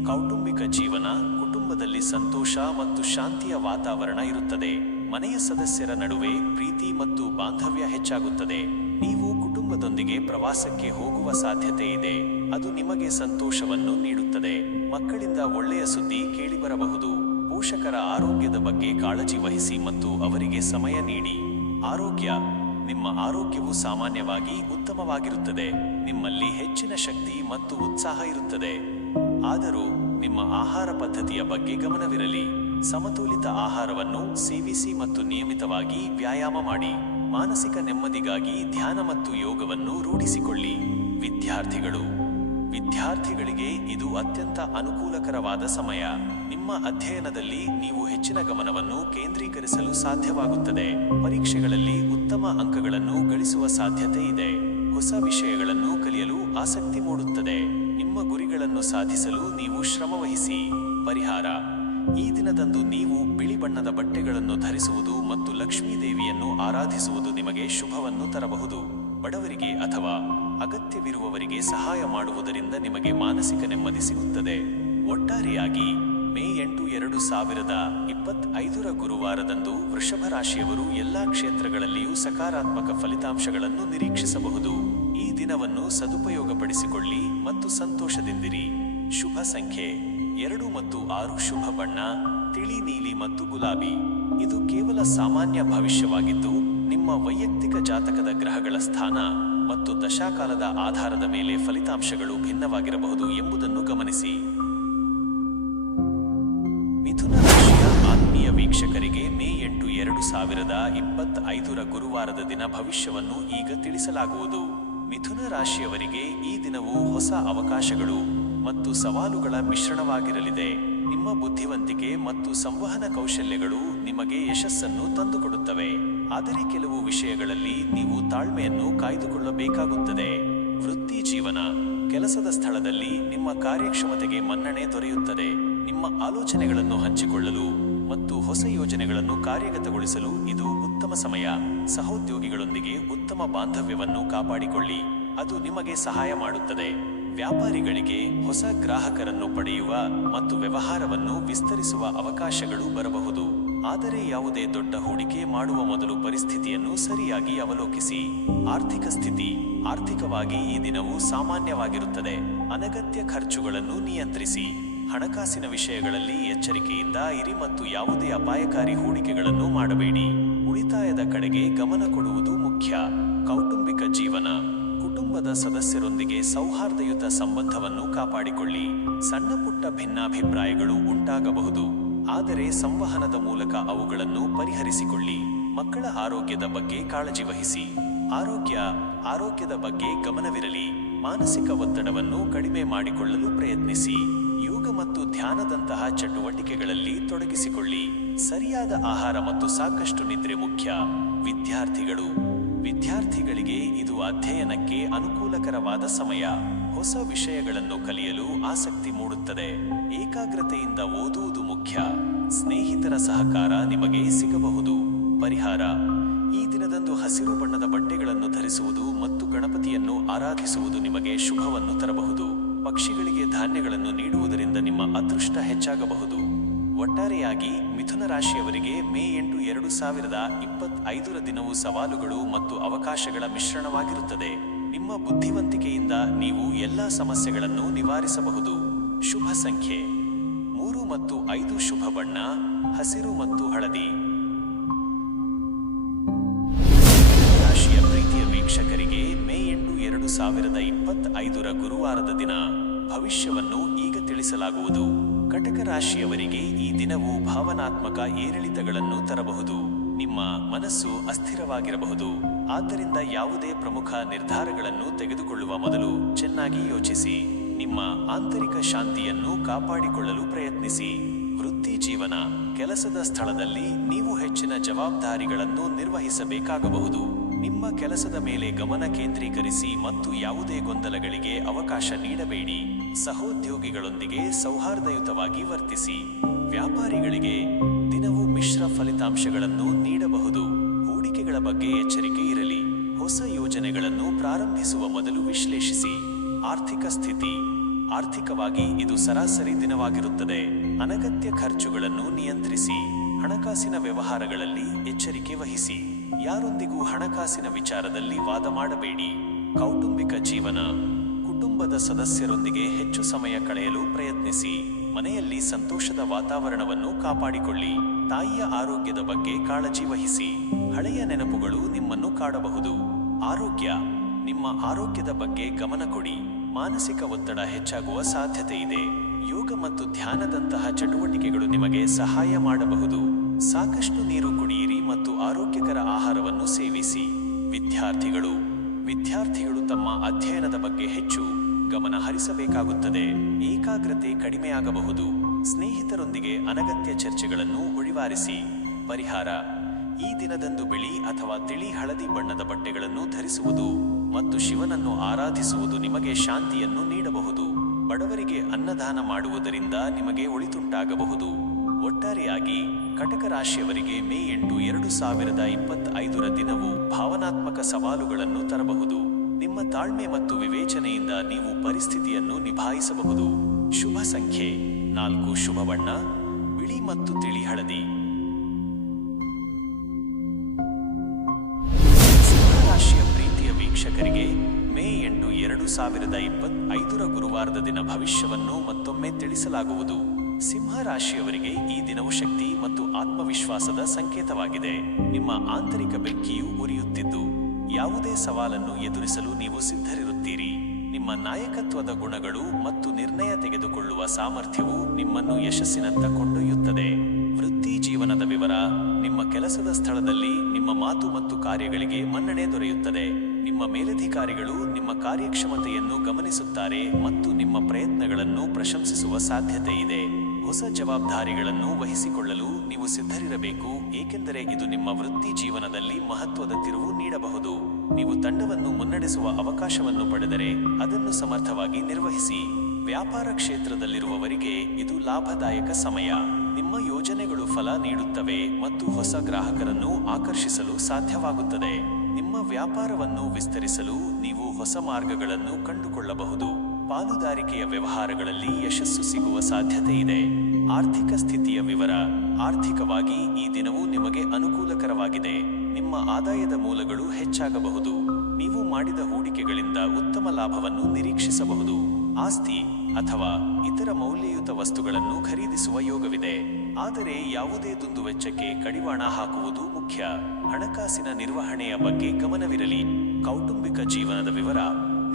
ಕೌಟುಂಬಿಕ ಜೀವನ. ಕುಟುಂಬದಲ್ಲಿ ಸಂತೋಷ ಮತ್ತು ಶಾಂತಿಯ ವಾತಾವರಣ ಇರುತ್ತದೆ. ಮನೆಯ ಸದಸ್ಯರ ನಡುವೆ ಪ್ರೀತಿ ಮತ್ತು ಬಾಂಧವ್ಯ ಹೆಚ್ಚಾಗುತ್ತದೆ. ನೀವು ಕುಟುಂಬದೊಂದಿಗೆ ಪ್ರವಾಸಕ್ಕೆ ಹೋಗುವ ಸಾಧ್ಯತೆ ಇದೆ, ಅದು ನಿಮಗೆ ಸಂತೋಷವನ್ನು ನೀಡುತ್ತದೆ. ಮಕ್ಕಳಿಂದ ಒಳ್ಳೆಯ ಸುದ್ದಿ ಕೇಳಿಬರಬಹುದು. ಪೋಷಕರ ಆರೋಗ್ಯದ ಬಗ್ಗೆ ಕಾಳಜಿ ವಹಿಸಿ ಮತ್ತು ಅವರಿಗೆ ಸಮಯ ನೀಡಿ. ಆರೋಗ್ಯ. ನಿಮ್ಮ ಆರೋಗ್ಯವು ಸಾಮಾನ್ಯವಾಗಿ ಉತ್ತಮವಾಗಿರುತ್ತದೆ. ನಿಮ್ಮಲ್ಲಿ ಹೆಚ್ಚಿನ ಶಕ್ತಿ ಮತ್ತು ಉತ್ಸಾಹ ಇರುತ್ತದೆ. ಆದರೂ ನಿಮ್ಮ ಆಹಾರ ಪದ್ಧತಿಯ ಬಗ್ಗೆ ಗಮನವಿರಲಿ. ಸಮತೋಲಿತ ಆಹಾರವನ್ನು ಸೇವಿಸಿ ಮತ್ತು ನಿಯಮಿತವಾಗಿ ವ್ಯಾಯಾಮ ಮಾಡಿ. ಮಾನಸಿಕ ನೆಮ್ಮದಿಗಾಗಿ ಧ್ಯಾನ ಮತ್ತು ಯೋಗವನ್ನು ರೂಢಿಸಿಕೊಳ್ಳಿ. ವಿದ್ಯಾರ್ಥಿಗಳು. ವಿದ್ಯಾರ್ಥಿಗಳಿಗೆ ಇದು ಅತ್ಯಂತ ಅನುಕೂಲಕರವಾದ ಸಮಯ. ನಿಮ್ಮ ಅಧ್ಯಯನದಲ್ಲಿ ನೀವು ಹೆಚ್ಚಿನ ಗಮನವನ್ನು ಕೇಂದ್ರೀಕರಿಸಲು ಸಾಧ್ಯವಾಗುತ್ತದೆ. ಪರೀಕ್ಷೆಗಳಲ್ಲಿ ಉತ್ತಮ ಅಂಕಗಳನ್ನು ಗಳಿಸುವ ಸಾಧ್ಯತೆ ಇದೆ. ಹೊಸ ವಿಷಯಗಳನ್ನು ಕಲಿಯಲು ಆಸಕ್ತಿ ಮೂಡುತ್ತದೆ. ನಿಮ್ಮ ಗುರಿಗಳನ್ನು ಸಾಧಿಸಲು ನೀವು ಶ್ರಮವಹಿಸಿ. ಪರಿಹಾರ. ಈ ದಿನದಂದು ನೀವು ಬಿಳಿ ಬಣ್ಣದ ಬಟ್ಟೆಗಳನ್ನು ಧರಿಸುವುದು ಮತ್ತು ಲಕ್ಷ್ಮೀ ದೇವಿಯನ್ನು ಆರಾಧಿಸುವುದು ನಿಮಗೆ ಶುಭವನ್ನು ತರಬಹುದು. ಬಡವರಿಗೆ ಅಥವಾ ಅಗತ್ಯವಿರುವವರಿಗೆ ಸಹಾಯ ಮಾಡುವುದರಿಂದ ನಿಮಗೆ ಮಾನಸಿಕ ನೆಮ್ಮದಿ ಸಿಗುತ್ತದೆ. ಒಟ್ಟಾರೆಯಾಗಿ ಮೇ 8, 2025ರ ಗುರುವಾರದಂದು ವೃಷಭ ರಾಶಿಯವರು ಎಲ್ಲಾ ಕ್ಷೇತ್ರಗಳಲ್ಲಿಯೂ ಸಕಾರಾತ್ಮಕ ಫಲಿತಾಂಶಗಳನ್ನು ನಿರೀಕ್ಷಿಸಬಹುದು. ಈ ದಿನವನ್ನು ಸದುಪಯೋಗಪಡಿಸಿಕೊಳ್ಳಿ ಮತ್ತು ಸಂತೋಷದಿಂದಿರಿ. ಶುಭ ಸಂಖ್ಯೆ 2 ಮತ್ತು 6. ಶುಭ ಬಣ್ಣ ತಿಳಿ ನೀಲಿ ಮತ್ತು ಗುಲಾಬಿ. ಇದು ಕೇವಲ ಸಾಮಾನ್ಯ ಭವಿಷ್ಯವಾಗಿದ್ದು, ನಿಮ್ಮ ವೈಯಕ್ತಿಕ ಜಾತಕದ ಗ್ರಹಗಳ ಸ್ಥಾನ ಮತ್ತು ದಶಾಕಾಲದ ಆಧಾರದ ಮೇಲೆ ಫಲಿತಾಂಶಗಳು ಭಿನ್ನವಾಗಿರಬಹುದು ಎಂಬುದನ್ನು ಗಮನಿಸಿ. ಮಿಥುನ ರಾಶಿಯ ಆತ್ಮೀಯ ವೀಕ್ಷಕರಿಗೆ ಮೇ 8, 2025ರ ಗುರುವಾರದ ದಿನ ಭವಿಷ್ಯವನ್ನು ಈಗ ತಿಳಿಸಲಾಗುವುದು. ಮಿಥುನ ರಾಶಿಯವರಿಗೆ ಈ ದಿನವು ಹೊಸ ಅವಕಾಶಗಳು ಮತ್ತು ಸವಾಲುಗಳ ಮಿಶ್ರಣವಾಗಿರಲಿದೆ. ನಿಮ್ಮ ಬುದ್ಧಿವಂತಿಕೆ ಮತ್ತು ಸಂವಹನ ಕೌಶಲ್ಯಗಳು ನಿಮಗೆ ಯಶಸ್ಸನ್ನು ತಂದುಕೊಡುತ್ತವೆ, ಆದರೆ ಕೆಲವು ವಿಷಯಗಳಲ್ಲಿ ನೀವು ತಾಳ್ಮೆಯನ್ನು ಕಾಯ್ದುಕೊಳ್ಳಬೇಕಾಗುತ್ತದೆ. ವೃತ್ತಿ ಜೀವನ. ಕೆಲಸದ ಸ್ಥಳದಲ್ಲಿ ನಿಮ್ಮ ಕಾರ್ಯಕ್ಷಮತೆಗೆ ಮನ್ನಣೆ ದೊರೆಯುತ್ತದೆ. ನಿಮ್ಮ ಆಲೋಚನೆಗಳನ್ನು ಹಂಚಿಕೊಳ್ಳಲು ಮತ್ತು ಹೊಸ ಯೋಜನೆಗಳನ್ನು ಕಾರ್ಯಗತಗೊಳಿಸಲು ಇದು ಉತ್ತಮ ಸಮಯ. ಸಹೋದ್ಯೋಗಿಗಳೊಂದಿಗೆ ಉತ್ತಮ ಬಾಂಧವ್ಯವನ್ನು ಕಾಪಾಡಿಕೊಳ್ಳಿ, ಅದು ನಿಮಗೆ ಸಹಾಯ ಮಾಡುತ್ತದೆ. ವ್ಯಾಪಾರಿಗಳಿಗೆ ಹೊಸ ಗ್ರಾಹಕರನ್ನು ಪಡೆಯುವ ಮತ್ತು ವ್ಯವಹಾರವನ್ನು ವಿಸ್ತರಿಸುವ ಅವಕಾಶಗಳು ಬರಬಹುದು, ಆದರೆ ಯಾವುದೇ ದೊಡ್ಡ ಹೂಡಿಕೆ ಮಾಡುವ ಮೊದಲು ಪರಿಸ್ಥಿತಿಯನ್ನು ಸರಿಯಾಗಿ ಅವಲೋಕಿಸಿ. ಆರ್ಥಿಕ ಸ್ಥಿತಿ. ಆರ್ಥಿಕವಾಗಿ ಈ ದಿನವು ಸಾಮಾನ್ಯವಾಗಿರುತ್ತದೆ. ಅನಗತ್ಯ ಖರ್ಚುಗಳನ್ನು ನಿಯಂತ್ರಿಸಿ. ಹಣಕಾಸಿನ ವಿಷಯಗಳಲ್ಲಿ ಎಚ್ಚರಿಕೆಯಿಂದ ಇರಿ ಮತ್ತು ಯಾವುದೇ ಅಪಾಯಕಾರಿ ಹೂಡಿಕೆಗಳನ್ನು ಮಾಡಬೇಡಿ. ಉಳಿತಾಯದ ಕಡೆಗೆ ಗಮನ ಕೊಡುವುದು ಮುಖ್ಯ. ಕೌಟುಂಬಿಕ ಜೀವನ. ಕುಟುಂಬದ ಸದಸ್ಯರೊಂದಿಗೆ ಸೌಹಾರ್ದಯುತ ಸಂಬಂಧವನ್ನು ಕಾಪಾಡಿಕೊಳ್ಳಿ. ಸಣ್ಣ ಪುಟ್ಟ ಭಿನ್ನಾಭಿಪ್ರಾಯಗಳು ಉಂಟಾಗಬಹುದು, ಆದರೆ ಸಂವಹನದ ಮೂಲಕ ಅವುಗಳನ್ನು ಪರಿಹರಿಸಿಕೊಳ್ಳಿ. ಮಕ್ಕಳ ಆರೋಗ್ಯದ ಬಗ್ಗೆ ಕಾಳಜಿ ವಹಿಸಿ. ಆರೋಗ್ಯದ ಬಗ್ಗೆ ಗಮನವಿರಲಿ. ಮಾನಸಿಕ ಒತ್ತಡವನ್ನು ಕಡಿಮೆ ಮಾಡಿಕೊಳ್ಳಲು ಪ್ರಯತ್ನಿಸಿ. ಯೋಗ ಮತ್ತು ಧ್ಯಾನದಂತಹ ಚಟುವಟಿಕೆಗಳಲ್ಲಿ ತೊಡಗಿಸಿಕೊಳ್ಳಿ. ಸರಿಯಾದ ಆಹಾರ ಮತ್ತು ಸಾಕಷ್ಟು ನಿದ್ರೆ ಮುಖ್ಯ. ವಿದ್ಯಾರ್ಥಿಗಳಿಗೆ ಇದು ಅಧ್ಯಯನಕ್ಕೆ ಅನುಕೂಲಕರವಾದ ಸಮಯ. ಹೊಸ ವಿಷಯಗಳನ್ನು ಕಲಿಯಲು ಆಸಕ್ತಿ ಮೂಡುತ್ತದೆ. ಏಕಾಗ್ರತೆಯಿಂದ ಓದುವುದು ಮುಖ್ಯ. ಸ್ನೇಹಿತರ ಸಹಕಾರ ನಿಮಗೆ ಸಿಗಬಹುದು. ಪರಿಹಾರ: ಈ ದಿನದಂದು ಹಸಿರು ಬಣ್ಣದ ಬಟ್ಟೆಗಳನ್ನು ಧರಿಸುವುದು ಮತ್ತು ಗಣಪತಿಯನ್ನು ಆರಾಧಿಸುವುದು ನಿಮಗೆ ಶುಭವನ್ನು ತರಬಹುದು. ಪಕ್ಷಿಗಳಿಗೆ ಧಾನ್ಯಗಳನ್ನು ನೀಡುವುದರಿಂದ ನಿಮ್ಮ ಅದೃಷ್ಟ ಹೆಚ್ಚಾಗಬಹುದು. ಒಟ್ಟಾರೆಯಾಗಿ ಮಿಥುನ ರಾಶಿಯವರಿಗೆ ಮೇ 8, 2025 ದಿನವು ಸವಾಲುಗಳು ಮತ್ತು ಅವಕಾಶಗಳ ಮಿಶ್ರಣವಾಗಿರುತ್ತದೆ. ನಿಮ್ಮ ಬುದ್ಧಿವಂತಿಕೆಯಿಂದ ನೀವು ಎಲ್ಲ ಸಮಸ್ಯೆಗಳನ್ನು ನಿವಾರಿಸಬಹುದು. ಶುಭ ಸಂಖ್ಯೆ 3 ಮತ್ತು 5. ಶುಭ ಬಣ್ಣ ಹಸಿರು ಮತ್ತು ಹಳದಿ. ರಾಶಿಯ ಪ್ರೀತಿಯ ವೀಕ್ಷಕರಿಗೆ ಮೇ 8, 2025 ಗುರುವಾರದ ದಿನ ಭವಿಷ್ಯವನ್ನು ಈಗ ತಿಳಿಸಲಾಗುವುದು. ಕಟಕ ರಾಶಿಯವರಿಗೆ ಈ ದಿನವು ಭಾವನಾತ್ಮಕ ಏರಿಳಿತಗಳನ್ನು ತರಬಹುದು. ನಿಮ್ಮ ಮನಸ್ಸು ಅಸ್ಥಿರವಾಗಿರಬಹುದು. ಆದ್ದರಿಂದ ಯಾವುದೇ ಪ್ರಮುಖ ನಿರ್ಧಾರಗಳನ್ನು ತೆಗೆದುಕೊಳ್ಳುವ ಮೊದಲು ಚೆನ್ನಾಗಿ ಯೋಚಿಸಿ. ನಿಮ್ಮ ಆಂತರಿಕ ಶಾಂತಿಯನ್ನು ಕಾಪಾಡಿಕೊಳ್ಳಲು ಪ್ರಯತ್ನಿಸಿ. ವೃತ್ತಿ ಜೀವನ: ಕೆಲಸದ ಸ್ಥಳದಲ್ಲಿ ನೀವು ಹೆಚ್ಚಿನ ಜವಾಬ್ದಾರಿಗಳನ್ನು ನಿರ್ವಹಿಸಬೇಕಾಗಬಹುದು. ನಿಮ್ಮ ಕೆಲಸದ ಮೇಲೆ ಗಮನ ಕೇಂದ್ರೀಕರಿಸಿ ಮತ್ತು ಯಾವುದೇ ಗೊಂದಲಗಳಿಗೆ ಅವಕಾಶ ನೀಡಬೇಡಿ. ಸಹೋದ್ಯೋಗಿಗಳೊಂದಿಗೆ ಸೌಹಾರ್ದಯುತವಾಗಿ ವರ್ತಿಸಿ. ವ್ಯಾಪಾರಿಗಳಿಗೆ ದಿನವು ಮಿಶ್ರ ಫಲಿತಾಂಶಗಳನ್ನು ನೀಡಬಹುದು. ಹೂಡಿಕೆಗಳ ಬಗ್ಗೆ ಎಚ್ಚರಿಕೆ ಇರಲಿ. ಹೊಸ ಯೋಜನೆಗಳನ್ನು ಪ್ರಾರಂಭಿಸುವ ಮೊದಲು ವಿಶ್ಲೇಷಿಸಿ. ಆರ್ಥಿಕ ಸ್ಥಿತಿ: ಆರ್ಥಿಕವಾಗಿ ಇದು ಸರಾಸರಿ ದಿನವಾಗಿರುತ್ತದೆ. ಅನಗತ್ಯ ಖರ್ಚುಗಳನ್ನು ನಿಯಂತ್ರಿಸಿ. ಹಣಕಾಸಿನ ವ್ಯವಹಾರಗಳಲ್ಲಿ ಎಚ್ಚರಿಕೆ ವಹಿಸಿ. ಯಾರೊಂದಿಗೂ ಹಣಕಾಸಿನ ವಿಚಾರದಲ್ಲಿ ವಾದ ಮಾಡಬೇಡಿ. ಕೌಟುಂಬಿಕ ಜೀವನ: ಕುಟುಂಬದ ಸದಸ್ಯರೊಂದಿಗೆ ಹೆಚ್ಚು ಸಮಯ ಕಳೆಯಲು ಪ್ರಯತ್ನಿಸಿ. ಮನೆಯಲ್ಲಿ ಸಂತೋಷದ ವಾತಾವರಣವನ್ನು ಕಾಪಾಡಿಕೊಳ್ಳಿ. ತಾಯಿಯ ಆರೋಗ್ಯದ ಬಗ್ಗೆ ಕಾಳಜಿ ವಹಿಸಿ. ಹಳೆಯ ನೆನಪುಗಳು ನಿಮ್ಮನ್ನು ಕಾಡಬಹುದು. ಆರೋಗ್ಯ: ನಿಮ್ಮ ಆರೋಗ್ಯದ ಬಗ್ಗೆ ಗಮನ ಕೊಡಿ. ಮಾನಸಿಕ ಒತ್ತಡ ಹೆಚ್ಚಾಗುವ ಸಾಧ್ಯತೆ ಇದೆ. ಯೋಗ ಮತ್ತು ಧ್ಯಾನದಂತಹ ಚಟುವಟಿಕೆಗಳು ನಿಮಗೆ ಸಹಾಯ ಮಾಡಬಹುದು. ಸಾಕಷ್ಟು ನೀರು ಕುಡಿಯಿರಿ ಮತ್ತು ಆರೋಗ್ಯಕರ ಆಹಾರವನ್ನು ಸೇವಿಸಿ. ವಿದ್ಯಾರ್ಥಿಗಳು ತಮ್ಮ ಅಧ್ಯಯನದ ಬಗ್ಗೆ ಹೆಚ್ಚು ಗಮನ ಹರಿಸಬೇಕಾಗುತ್ತದೆ. ಏಕಾಗ್ರತೆ ಕಡಿಮೆಯಾಗಬಹುದು. ಸ್ನೇಹಿತರೊಂದಿಗೆ ಅನಗತ್ಯ ಚರ್ಚೆಗಳನ್ನು ನಿವಾರಿಸಿ. ಪರಿಹಾರ: ಈ ದಿನದಂದು ಬಿಳಿ ಅಥವಾ ತಿಳಿ ಹಳದಿ ಬಣ್ಣದ ಬಟ್ಟೆಗಳನ್ನು ಧರಿಸುವುದು ಮತ್ತು ಶಿವನನ್ನು ಆರಾಧಿಸುವುದು ನಿಮಗೆ ಶಾಂತಿಯನ್ನು ನೀಡಬಹುದು. ಬಡವರಿಗೆ ಅನ್ನದಾನ ಮಾಡುವುದರಿಂದ ನಿಮಗೆ ಒಳಿತುಂಟಾಗಬಹುದು. ಒಟ್ಟಾರೆಯಾಗಿ ಕಟಕ ರಾಶಿಯವರಿಗೆ ಮೇ 8, 2025 ದಿನವು ಭಾವನಾತ್ಮಕ ಸವಾಲುಗಳನ್ನು ತರಬಹುದು. ನಿಮ್ಮ ತಾಳ್ಮೆ ಮತ್ತು ವಿವೇಚನೆಯಿಂದ ನೀವು ಪರಿಸ್ಥಿತಿಯನ್ನು ನಿಭಾಯಿಸಬಹುದು. ಶುಭ ಸಂಖ್ಯೆ 4. ಶುಭ ಬಣ್ಣ ಬಿಳಿ ಮತ್ತು ತಿಳಿ ಹಳದಿ. ಸಿಂಹರಾಶಿಯ ಪ್ರೀತಿಯ ವೀಕ್ಷಕರಿಗೆ ಮೇ 8, 2025 ಗುರುವಾರದ ದಿನ ಭವಿಷ್ಯವನ್ನು ಮತ್ತೊಮ್ಮೆ ತಿಳಿಸಲಾಗುವುದು. ಸಿಂಹರಾಶಿಯವರಿಗೆ ಈ ದಿನವು ಶಕ್ತಿ ಮತ್ತು ಆತ್ಮವಿಶ್ವಾಸದ ಸಂಕೇತವಾಗಿದೆ. ನಿಮ್ಮ ಆಂತರಿಕ ಬೆಂಕಿಯು ಉರಿಯುತ್ತಿದ್ದು ಯಾವುದೇ ಸವಾಲನ್ನು ಎದುರಿಸಲು ನೀವು ಸಿದ್ಧರಿರುತ್ತೀರಿ. ನಿಮ್ಮ ನಾಯಕತ್ವದ ಗುಣಗಳು ಮತ್ತು ನಿರ್ಣಯ ತೆಗೆದುಕೊಳ್ಳುವ ಸಾಮರ್ಥ್ಯವು ನಿಮ್ಮನ್ನು ಯಶಸ್ಸಿನತ್ತ ಕೊಂಡೊಯ್ಯುತ್ತದೆ. ವೃತ್ತಿ ಜೀವನದ ವಿವರ: ನಿಮ್ಮ ಕೆಲಸದ ಸ್ಥಳದಲ್ಲಿ ನಿಮ್ಮ ಮಾತು ಮತ್ತು ಕಾರ್ಯಗಳಿಗೆ ಮನ್ನಣೆ ದೊರೆಯುತ್ತದೆ. ನಿಮ್ಮ ಮೇಲಧಿಕಾರಿಗಳು ನಿಮ್ಮ ಕಾರ್ಯಕ್ಷಮತೆಯನ್ನು ಗಮನಿಸುತ್ತಾರೆ ಮತ್ತು ನಿಮ್ಮ ಪ್ರಯತ್ನಗಳನ್ನು ಪ್ರಶಂಸಿಸುವ ಸಾಧ್ಯತೆ ಇದೆ. ಹೊಸ ಜವಾಬ್ದಾರಿಗಳನ್ನು ವಹಿಸಿಕೊಳ್ಳಲು ನೀವು ಸಿದ್ಧರಿರಬೇಕು, ಏಕೆಂದರೆ ಇದು ನಿಮ್ಮ ವೃತ್ತಿ ಜೀವನದಲ್ಲಿ ಮಹತ್ವದ ತಿರುವು ನೀಡಬಹುದು. ನೀವು ತಂಡವನ್ನು ಮುನ್ನಡೆಸುವ ಅವಕಾಶವನ್ನು ಪಡೆದರೆ ಅದನ್ನು ಸಮರ್ಥವಾಗಿ ನಿರ್ವಹಿಸಿ. ವ್ಯಾಪಾರ ಕ್ಷೇತ್ರದಲ್ಲಿರುವವರಿಗೆ ಇದು ಲಾಭದಾಯಕ ಸಮಯ. ನಿಮ್ಮ ಯೋಜನೆಗಳು ಫಲ ನೀಡುತ್ತವೆ ಮತ್ತು ಹೊಸ ಗ್ರಾಹಕರನ್ನು ಆಕರ್ಷಿಸಲು ಸಾಧ್ಯವಾಗುತ್ತದೆ. ನಿಮ್ಮ ವ್ಯಾಪಾರವನ್ನು ವಿಸ್ತರಿಸಲು ನೀವು ಹೊಸ ಮಾರ್ಗಗಳನ್ನು ಕಂಡುಕೊಳ್ಳಬಹುದು. ಪಾಲುದಾರಿಕೆಯ ವ್ಯವಹಾರಗಳಲ್ಲಿ ಯಶಸ್ಸು ಸಿಗುವ ಸಾಧ್ಯತೆ ಇದೆ. ಆರ್ಥಿಕ ಸ್ಥಿತಿಯ ವಿವರ: ಆರ್ಥಿಕವಾಗಿ ಈ ದಿನವೂ ನಿಮಗೆ ಅನುಕೂಲಕರವಾಗಿದೆ. ನಿಮ್ಮ ಆದಾಯದ ಮೂಲಗಳು ಹೆಚ್ಚಾಗಬಹುದು. ನೀವು ಮಾಡಿದ ಹೂಡಿಕೆಗಳಿಂದ ಉತ್ತಮ ಲಾಭವನ್ನು ನಿರೀಕ್ಷಿಸಬಹುದು. ಆಸ್ತಿ ಅಥವಾ ಇತರ ಮೌಲ್ಯಯುತ ವಸ್ತುಗಳನ್ನು ಖರೀದಿಸುವ ಯೋಗವಿದೆ. ಆದರೆ ಯಾವುದೇ ದುಂದುವೆಚ್ಚಕ್ಕೆ ಕಡಿವಾಣ ಹಾಕುವುದು ಮುಖ್ಯ. ಹಣಕಾಸಿನ ನಿರ್ವಹಣೆಯ ಬಗ್ಗೆ ಗಮನವಿರಲಿ. ಕೌಟುಂಬಿಕ ಜೀವನದ ವಿವರ: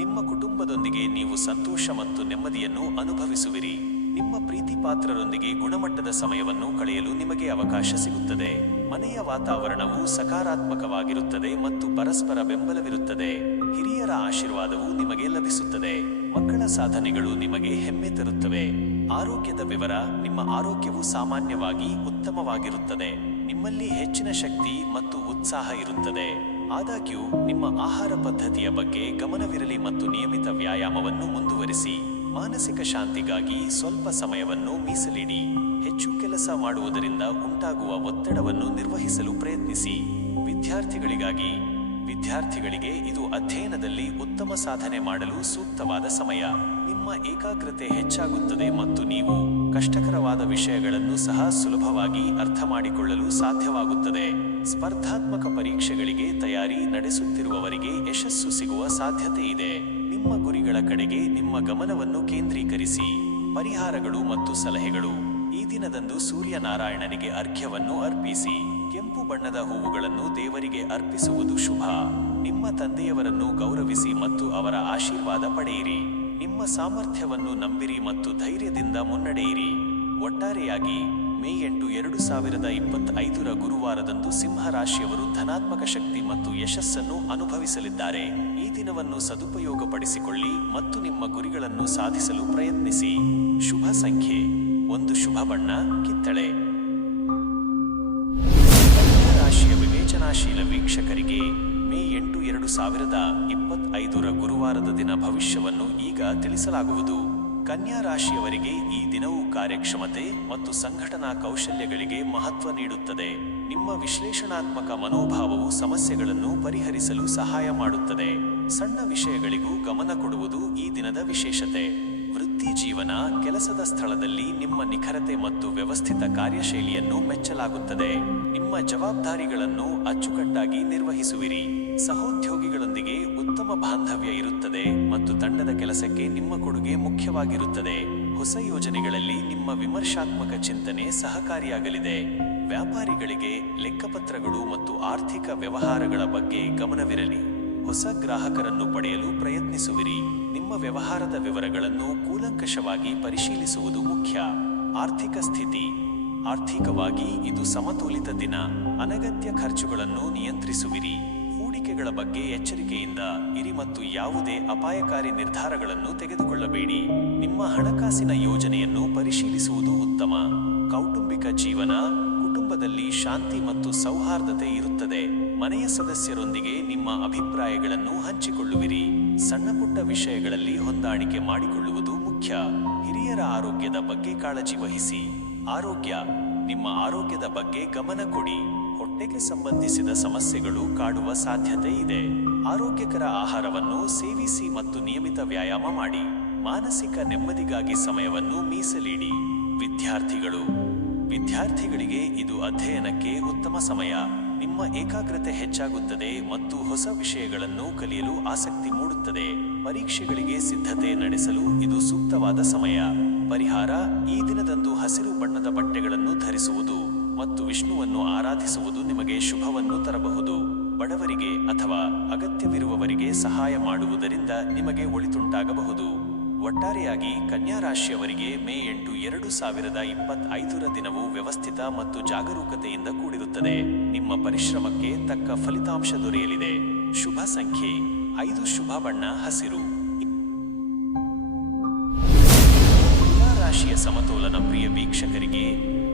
ನಿಮ್ಮ ಕುಟುಂಬದೊಂದಿಗೆ ನೀವು ಸಂತೋಷ ಮತ್ತು ನೆಮ್ಮದಿಯನ್ನು ಅನುಭವಿಸುವಿರಿ. ನಿಮ್ಮ ಪ್ರೀತಿ ಪಾತ್ರರೊಂದಿಗೆ ಗುಣಮಟ್ಟದ ಸಮಯವನ್ನು ಕಳೆಯಲು ನಿಮಗೆ ಅವಕಾಶ ಸಿಗುತ್ತದೆ. ಮನೆಯ ವಾತಾವರಣವು ಸಕಾರಾತ್ಮಕವಾಗಿರುತ್ತದೆ ಮತ್ತು ಪರಸ್ಪರ ಬೆಂಬಲವಿರುತ್ತದೆ. ಹಿರಿಯರ ಆಶೀರ್ವಾದವು ನಿಮಗೆ ಲಭಿಸುತ್ತದೆ. ಮಕ್ಕಳ ಸಾಧನೆಗಳು ನಿಮಗೆ ಹೆಮ್ಮೆ ತರುತ್ತವೆ. ಆರೋಗ್ಯದ ವಿವರ: ನಿಮ್ಮ ಆರೋಗ್ಯವು ಸಾಮಾನ್ಯವಾಗಿ ಉತ್ತಮವಾಗಿರುತ್ತದೆ. ನಿಮ್ಮಲ್ಲಿ ಹೆಚ್ಚಿನ ಶಕ್ತಿ ಮತ್ತು ಉತ್ಸಾಹ ಇರುತ್ತದೆ. ಆದಾಗ್ಯೂ ನಿಮ್ಮ ಆಹಾರ ಪದ್ಧತಿಯ ಬಗ್ಗೆ ಗಮನವಿರಲಿ ಮತ್ತು ನಿಯಮಿತ ವ್ಯಾಯಾಮವನ್ನು ಮುಂದುವರಿಸಿ. ಮಾನಸಿಕ ಶಾಂತಿಗಾಗಿ ಸ್ವಲ್ಪ ಸಮಯವನ್ನು ಮೀಸಲಿಡಿ. ಹೆಚ್ಚು ಕೆಲಸ ಮಾಡುವುದರಿಂದ ಉಂಟಾಗುವ ಒತ್ತಡವನ್ನು ನಿರ್ವಹಿಸಲು ಪ್ರಯತ್ನಿಸಿ. ವಿದ್ಯಾರ್ಥಿಗಳಿಗೆ ಇದು ಅಧ್ಯಯನದಲ್ಲಿ ಉತ್ತಮ ಸಾಧನೆ ಮಾಡಲು ಸೂಕ್ತವಾದ ಸಮಯ. ನಿಮ್ಮ ಏಕಾಗ್ರತೆ ಹೆಚ್ಚಾಗುತ್ತದೆ ಮತ್ತು ನೀವು ಕಷ್ಟಕರವಾದ ವಿಷಯಗಳನ್ನು ಸಹ ಸುಲಭವಾಗಿ ಅರ್ಥ ಮಾಡಿಕೊಳ್ಳಲು ಸಾಧ್ಯವಾಗುತ್ತದೆ. ಸ್ಪರ್ಧಾತ್ಮಕ ಪರೀಕ್ಷೆಗಳಿಗೆ ತಯಾರಿ ನಡೆಸುತ್ತಿರುವವರಿಗೆ ಯಶಸ್ಸು ಸಿಗುವ ಸಾಧ್ಯತೆ ಇದೆ. ನಿಮ್ಮ ಗುರಿಗಳ ಕಡೆಗೆ ನಿಮ್ಮ ಗಮನವನ್ನು ಕೇಂದ್ರೀಕರಿಸಿ. ಪರಿಹಾರಗಳು ಮತ್ತು ಸಲಹೆಗಳು. ಈ ದಿನದಂದು ಸೂರ್ಯನಾರಾಯಣನಿಗೆ ಅರ್ಘ್ಯವನ್ನು ಅರ್ಪಿಸಿ. ಕೆಂಪು ಬಣ್ಣದ ಹೂವುಗಳನ್ನು ದೇವರಿಗೆ ಅರ್ಪಿಸುವುದು ಶುಭ. ನಿಮ್ಮ ತಂದೆಯವರನ್ನು ಗೌರವಿಸಿ ಮತ್ತು ಅವರ ಆಶೀರ್ವಾದ ಪಡೆಯಿರಿ. ನಿಮ್ಮ ಸಾಮರ್ಥ್ಯವನ್ನು ನಂಬಿರಿ ಮತ್ತು ಧೈರ್ಯದಿಂದ ಮುನ್ನಡೆಯಿರಿ. ಒಟ್ಟಾರೆಯಾಗಿ ಮೇ 8, 2025 ಗುರುವಾರದಂದು ಸಿಂಹ ರಾಶಿಯವರು ಧನಾತ್ಮಕ ಶಕ್ತಿ ಮತ್ತು ಯಶಸ್ಸನ್ನು ಅನುಭವಿಸಲಿದ್ದಾರೆ. ಈ ದಿನವನ್ನು ಸದುಪಯೋಗಪಡಿಸಿಕೊಳ್ಳಿ ಮತ್ತು ನಿಮ್ಮ ಗುರಿಗಳನ್ನು ಸಾಧಿಸಲು ಪ್ರಯತ್ನಿಸಿ. ಶುಭ ಸಂಖ್ಯೆ 1. ಶುಭ ಬಣ್ಣ ಕಿತ್ತಳೆ. ಕನ್ಯಾ ರಾಶಿಯ ವಿವೇಚನಾಶೀಲ ವೀಕ್ಷಕರಿಗೆ ಮೇ 8, 2025 ಗುರುವಾರದ ದಿನ ಭವಿಷ್ಯವನ್ನು ಈಗ ತಿಳಿಸಲಾಗುವುದು. ಕನ್ಯಾ ರಾಶಿಯವರಿಗೆ ಈ ದಿನವು ಕಾರ್ಯಕ್ಷಮತೆ ಮತ್ತು ಸಂಘಟನಾ ಕೌಶಲ್ಯಗಳಿಗೆ ಮಹತ್ವ ನೀಡುತ್ತದೆ. ನಿಮ್ಮ ವಿಶ್ಲೇಷಣಾತ್ಮಕ ಮನೋಭಾವವು ಸಮಸ್ಯೆಗಳನ್ನು ಪರಿಹರಿಸಲು ಸಹಾಯ ಮಾಡುತ್ತದೆ. ಸಣ್ಣ ವಿಷಯಗಳಿಗೂ ಗಮನ ಕೊಡುವುದು ಈ ದಿನದ ವಿಶೇಷತೆ. ವೃತ್ತಿ ಜೀವನ. ಕೆಲಸದ ಸ್ಥಳದಲ್ಲಿ ನಿಮ್ಮ ನಿಖರತೆ ಮತ್ತು ವ್ಯವಸ್ಥಿತ ಕಾರ್ಯಶೈಲಿಯನ್ನು ಮೆಚ್ಚಲಾಗುತ್ತದೆ. ನಿಮ್ಮ ಜವಾಬ್ದಾರಿಗಳನ್ನು ಅಚ್ಚುಕಟ್ಟಾಗಿ ನಿರ್ವಹಿಸುವಿರಿ. ಸಹೋದ್ಯೋಗಿಗಳೊಂದಿಗೆ ಉತ್ತಮ ಬಾಂಧವ್ಯ ಇರುತ್ತದೆ ಮತ್ತು ತಂಡದ ಕೆಲಸಕ್ಕೆ ನಿಮ್ಮ ಕೊಡುಗೆ ಮುಖ್ಯವಾಗಿರುತ್ತದೆ. ಹೊಸ ಯೋಜನೆಗಳಲ್ಲಿ ನಿಮ್ಮ ವಿಮರ್ಶಾತ್ಮಕ ಚಿಂತನೆ ಸಹಕಾರಿಯಾಗಲಿದೆ. ವ್ಯಾಪಾರಿಗಳಿಗೆ ಲೆಕ್ಕಪತ್ರಗಳು ಮತ್ತು ಆರ್ಥಿಕ ವ್ಯವಹಾರಗಳ ಬಗ್ಗೆ ಗಮನವಿರಲಿ. ಹೊಸ ಗ್ರಾಹಕರನ್ನು ಪಡೆಯಲು ಪ್ರಯತ್ನಿಸುವಿರಿ. ನಿಮ್ಮ ವ್ಯವಹಾರದ ವಿವರಗಳನ್ನು ಕೂಲಂಕಷವಾಗಿ ಪರಿಶೀಲಿಸುವುದು ಮುಖ್ಯ. ಆರ್ಥಿಕ ಸ್ಥಿತಿ. ಆರ್ಥಿಕವಾಗಿ ಇದು ಸಮತೋಲಿತ ದಿನ. ಅನಗತ್ಯ ಖರ್ಚುಗಳನ್ನು ನಿಯಂತ್ರಿಸುವಿರಿ. ಹೂಡಿಕೆಗಳ ಬಗ್ಗೆ ಎಚ್ಚರಿಕೆಯಿಂದ ಇರಿ ಮತ್ತು ಯಾವುದೇ ಅಪಾಯಕಾರಿ ನಿರ್ಧಾರಗಳನ್ನು ತೆಗೆದುಕೊಳ್ಳಬೇಡಿ. ನಿಮ್ಮ ಹಣಕಾಸಿನ ಯೋಜನೆಯನ್ನು ಪರಿಶೀಲಿಸುವುದು ಉತ್ತಮ. ಕೌಟುಂಬಿಕ ಜೀವನ. ಕುಟುಂಬದಲ್ಲಿ ಶಾಂತಿ ಮತ್ತು ಸೌಹಾರ್ದತೆ ಇರುತ್ತದೆ. ಮನೆಯ ಸದಸ್ಯರೊಂದಿಗೆ ನಿಮ್ಮ ಅಭಿಪ್ರಾಯಗಳನ್ನು ಹಂಚಿಕೊಳ್ಳುವಿರಿ. ಸಣ್ಣಪುಟ್ಟ ವಿಷಯಗಳಲ್ಲಿ ಹೊಂದಾಣಿಕೆ ಮಾಡಿಕೊಳ್ಳುವುದು ಮುಖ್ಯ. ಹಿರಿಯರ ಆರೋಗ್ಯದ ಬಗ್ಗೆ ಕಾಳಜಿ ವಹಿಸಿ. ಆರೋಗ್ಯ. ನಿಮ್ಮ ಆರೋಗ್ಯದ ಬಗ್ಗೆ ಗಮನ ಕೊಡಿ. ಹೊಟ್ಟೆಗೆ ಸಂಬಂಧಿಸಿದ ಸಮಸ್ಯೆಗಳು ಕಾಡುವ ಸಾಧ್ಯತೆ ಇದೆ. ಆರೋಗ್ಯಕರ ಆಹಾರವನ್ನು ಸೇವಿಸಿ ಮತ್ತು ನಿಯಮಿತ ವ್ಯಾಯಾಮ ಮಾಡಿ. ಮಾನಸಿಕ ನೆಮ್ಮದಿಗಾಗಿ ಸಮಯವನ್ನು ಮೀಸಲಿಡಿ. ವಿದ್ಯಾರ್ಥಿಗಳಿಗೆ ಇದು ಅಧ್ಯಯನಕ್ಕೆ ಉತ್ತಮ ಸಮಯ. ನಿಮ್ಮ ಏಕಾಗ್ರತೆ ಹೆಚ್ಚಾಗುತ್ತದೆ ಮತ್ತು ಹೊಸ ವಿಷಯಗಳನ್ನು ಕಲಿಯಲು ಆಸಕ್ತಿ ಮೂಡುತ್ತದೆ. ಪರೀಕ್ಷೆಗಳಿಗೆ ಸಿದ್ಧತೆ ನಡೆಸಲು ಇದು ಸೂಕ್ತವಾದ ಸಮಯ. ಪರಿಹಾರ. ಈ ದಿನದಂದು ಹಸಿರು ಬಣ್ಣದ ಬಟ್ಟೆಗಳನ್ನು ಧರಿಸುವುದು ಮತ್ತು ವಿಷ್ಣುವನ್ನು ಆರಾಧಿಸುವುದು ನಿಮಗೆ ಶುಭವನ್ನು ತರಬಹುದು. ಬಡವರಿಗೆ ಅಥವಾ ಅಗತ್ಯವಿರುವವರಿಗೆ ಸಹಾಯ ಮಾಡುವುದರಿಂದ ನಿಮಗೆ ಒಳಿತುಂಟಾಗಬಹುದು. ಒಟ್ಟಾರೆಯಾಗಿ ಕನ್ಯಾ ರಾಶಿಯವರಿಗೆ ಮೇ 8, 2025 ದಿನವು ವ್ಯವಸ್ಥಿತ ಮತ್ತು ಜಾಗರೂಕತೆಯಿಂದ ಕೂಡಿರುತ್ತದೆ. ನಿಮ್ಮ ಪರಿಶ್ರಮಕ್ಕೆ ತಕ್ಕ ಫಲಿತಾಂಶ ದೊರೆಯಲಿದೆ. ಶುಭ ಸಂಖ್ಯೆ 5. ಶುಭ ಬಣ್ಣ ಹಸಿರು. ತುಲಾ ರಾಶಿಯ ಸಮತೋಲನ ಪ್ರಿಯ ವೀಕ್ಷಕರಿಗೆ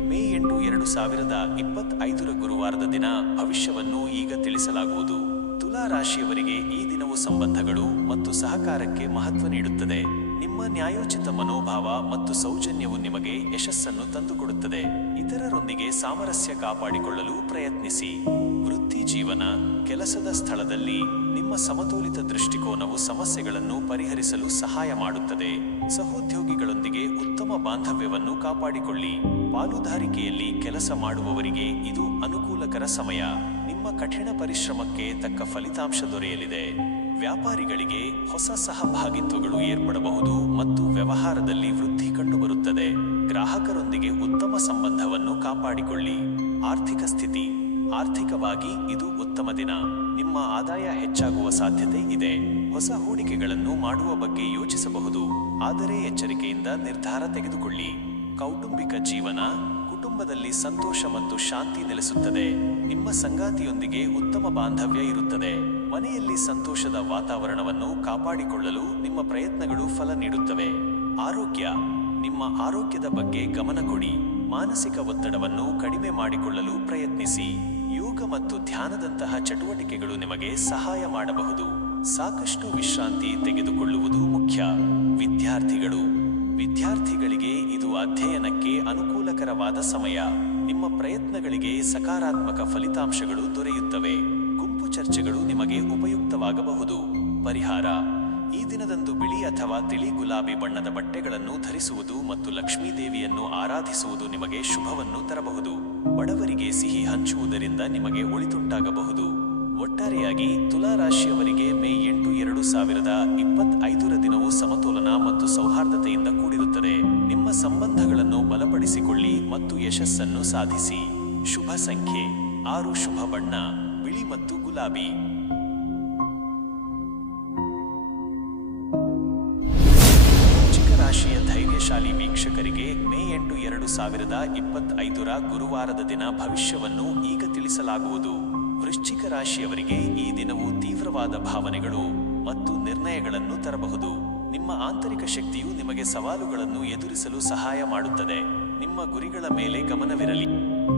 ಮೇ 8, 2025 ಗುರುವಾರದ ದಿನ ಭವಿಷ್ಯವನ್ನು ಈಗ ತಿಳಿಸಲಾಗುವುದು. ತುಲಾ ರಾಶಿಯವರಿಗೆ ಈ ದಿನವು ಸಂಬಂಧಗಳು ಮತ್ತು ಸಹಕಾರಕ್ಕೆ ಮಹತ್ವ ನೀಡುತ್ತದೆ. ನಿಮ್ಮ ನ್ಯಾಯೋಚಿತ ಮನೋಭಾವ ಮತ್ತು ಸೌಜನ್ಯವು ನಿಮಗೆ ಯಶಸ್ಸನ್ನು ತಂದುಕೊಡುತ್ತದೆ. ಇತರರೊಂದಿಗೆ ಸಾಮರಸ್ಯ ಕಾಪಾಡಿಕೊಳ್ಳಲು ಪ್ರಯತ್ನಿಸಿ. ವೃತ್ತಿ ಜೀವನ. ಕೆಲಸದ ಸ್ಥಳದಲ್ಲಿ ನಿಮ್ಮ ಸಮತೋಲಿತ ದೃಷ್ಟಿಕೋನವು ಸಮಸ್ಯೆಗಳನ್ನು ಪರಿಹರಿಸಲು ಸಹಾಯ ಮಾಡುತ್ತದೆ. ಸಹೋದ್ಯೋಗಿಗಳೊಂದಿಗೆ ಉತ್ತಮ ಬಾಂಧವ್ಯವನ್ನು ಕಾಪಾಡಿಕೊಳ್ಳಿ. ಪಾಲುದಾರಿಕೆಯಲ್ಲಿ ಕೆಲಸ ಮಾಡುವವರಿಗೆ ಇದು ಅನುಕೂಲಕರ ಸಮಯ. ನಿಮ್ಮ ಕಠಿಣ ಪರಿಶ್ರಮಕ್ಕೆ ತಕ್ಕ ಫಲಿತಾಂಶ ದೊರೆಯಲಿದೆ. ವ್ಯಾಪಾರಿಗಳಿಗೆ ಹೊಸ ಸಹಭಾಗಿತ್ವಗಳು ಏರ್ಪಡಬಹುದು ಮತ್ತು ವ್ಯವಹಾರದಲ್ಲಿ ವೃದ್ಧಿ ಕಂಡುಬರುತ್ತದೆ. ಗ್ರಾಹಕರೊಂದಿಗೆ ಉತ್ತಮ ಸಂಬಂಧವನ್ನು ಕಾಪಾಡಿಕೊಳ್ಳಿ. ಆರ್ಥಿಕ ಸ್ಥಿತಿ. ಆರ್ಥಿಕವಾಗಿ ಇದು ಉತ್ತಮ ದಿನ. ನಿಮ್ಮ ಆದಾಯ ಹೆಚ್ಚಾಗುವ ಸಾಧ್ಯತೆ ಇದೆ. ಹೊಸ ಹೂಡಿಕೆಗಳನ್ನು ಮಾಡುವ ಬಗ್ಗೆ ಯೋಚಿಸಬಹುದು, ಆದರೆ ಎಚ್ಚರಿಕೆಯಿಂದ ನಿರ್ಧಾರ ತೆಗೆದುಕೊಳ್ಳಿ. ಕೌಟುಂಬಿಕ ಜೀವನ. ಕುಟುಂಬದಲ್ಲಿ ಸಂತೋಷ ಮತ್ತು ಶಾಂತಿ ನೆಲೆಸುತ್ತದೆ. ನಿಮ್ಮ ಸಂಗಾತಿಯೊಂದಿಗೆ ಉತ್ತಮ ಬಾಂಧವ್ಯ ಇರುತ್ತದೆ. ಮನೆಯಲ್ಲಿ ಸಂತೋಷದ ವಾತಾವರಣವನ್ನು ಕಾಪಾಡಿಕೊಳ್ಳಲು ನಿಮ್ಮ ಪ್ರಯತ್ನಗಳು ಫಲ ನೀಡುತ್ತವೆ. ಆರೋಗ್ಯ. ನಿಮ್ಮ ಆರೋಗ್ಯದ ಬಗ್ಗೆ ಗಮನ ಕೊಡಿ. ಮಾನಸಿಕ ಒತ್ತಡವನ್ನು ಕಡಿಮೆ ಮಾಡಿಕೊಳ್ಳಲು ಪ್ರಯತ್ನಿಸಿ. ಯೋಗ ಯೋಗ ಮತ್ತು ಧ್ಯಾನದಂತಹ ಚಟುವಟಿಕೆಗಳು ನಿಮಗೆ ಸಹಾಯ ಮಾಡಬಹುದು. ಸಾಕಷ್ಟು ವಿಶ್ರಾಂತಿ ತೆಗೆದುಕೊಳ್ಳುವುದು ಮುಖ್ಯ. ವಿದ್ಯಾರ್ಥಿಗಳಿಗೆ ಇದು ಅಧ್ಯಯನಕ್ಕೆ ಅನುಕೂಲಕರವಾದ ಸಮಯ. ನಿಮ್ಮ ಪ್ರಯತ್ನಗಳಿಗೆ ಸಕಾರಾತ್ಮಕ ಫಲಿತಾಂಶಗಳು ದೊರೆಯುತ್ತವೆ. ಗುಂಪು ಚರ್ಚೆಗಳು ನಿಮಗೆ ಉಪಯುಕ್ತವಾಗಬಹುದು. ಪರಿಹಾರ: ಈ ದಿನದಂದು ಬಿಳಿ ಅಥವಾ ತಿಳಿ ಗುಲಾಬಿ ಬಣ್ಣದ ಬಟ್ಟೆಗಳನ್ನು ಧರಿಸುವುದು ಮತ್ತು ಲಕ್ಷ್ಮೀ ದೇವಿಯನ್ನು ಆರಾಧಿಸುವುದು ನಿಮಗೆ ಶುಭವನ್ನು ತರಬಹುದು. ಬಡವರಿಗೆ ಸಿಹಿ ಹಂಚುವುದರಿಂದ ನಿಮಗೆ ಒಳಿತುಂಟಾಗಬಹುದು. ಒಟ್ಟಾರೆಯಾಗಿ ತುಲಾ ರಾಶಿಯವರಿಗೆ ಮೇ 8, 2025 ದಿನವು ಸಮತೋಲನ ಮತ್ತು ಸೌಹಾರ್ದತೆಯಿಂದ ಕೂಡಿರುತ್ತದೆ. ನಿಮ್ಮ ಸಂಬಂಧಗಳನ್ನು ಬಲಪಡಿಸಿಕೊಳ್ಳಿ ಮತ್ತು ಯಶಸ್ಸನ್ನು ಸಾಧಿಸಿ. ಶುಭ ಸಂಖ್ಯೆ 6. ಶುಭ ಬಣ್ಣ ಬಿಳಿ ಮತ್ತು ಗುಲಾಬಿ. ರಾಶಿಯ ಧೈರ್ಯಶಾಲಿ ವೀಕ್ಷಕರಿಗೆ ಮೇ 8, 2025 ಗುರುವಾರದ ದಿನ ಭವಿಷ್ಯವನ್ನು ಈಗ ತಿಳಿಸಲಾಗುವುದು. ವೃಶ್ಚಿಕ ರಾಶಿಯವರಿಗೆ ಈ ದಿನವು ತೀವ್ರವಾದ ಭಾವನೆಗಳು ಮತ್ತು ನಿರ್ಣಯಗಳನ್ನು ತರಬಹುದು. ನಿಮ್ಮ ಆಂತರಿಕ ಶಕ್ತಿಯು ನಿಮಗೆ ಸವಾಲುಗಳನ್ನು ಎದುರಿಸಲು ಸಹಾಯ ಮಾಡುತ್ತದೆ. ನಿಮ್ಮ ಗುರಿಗಳ ಮೇಲೆ ಗಮನವಿರಲಿ.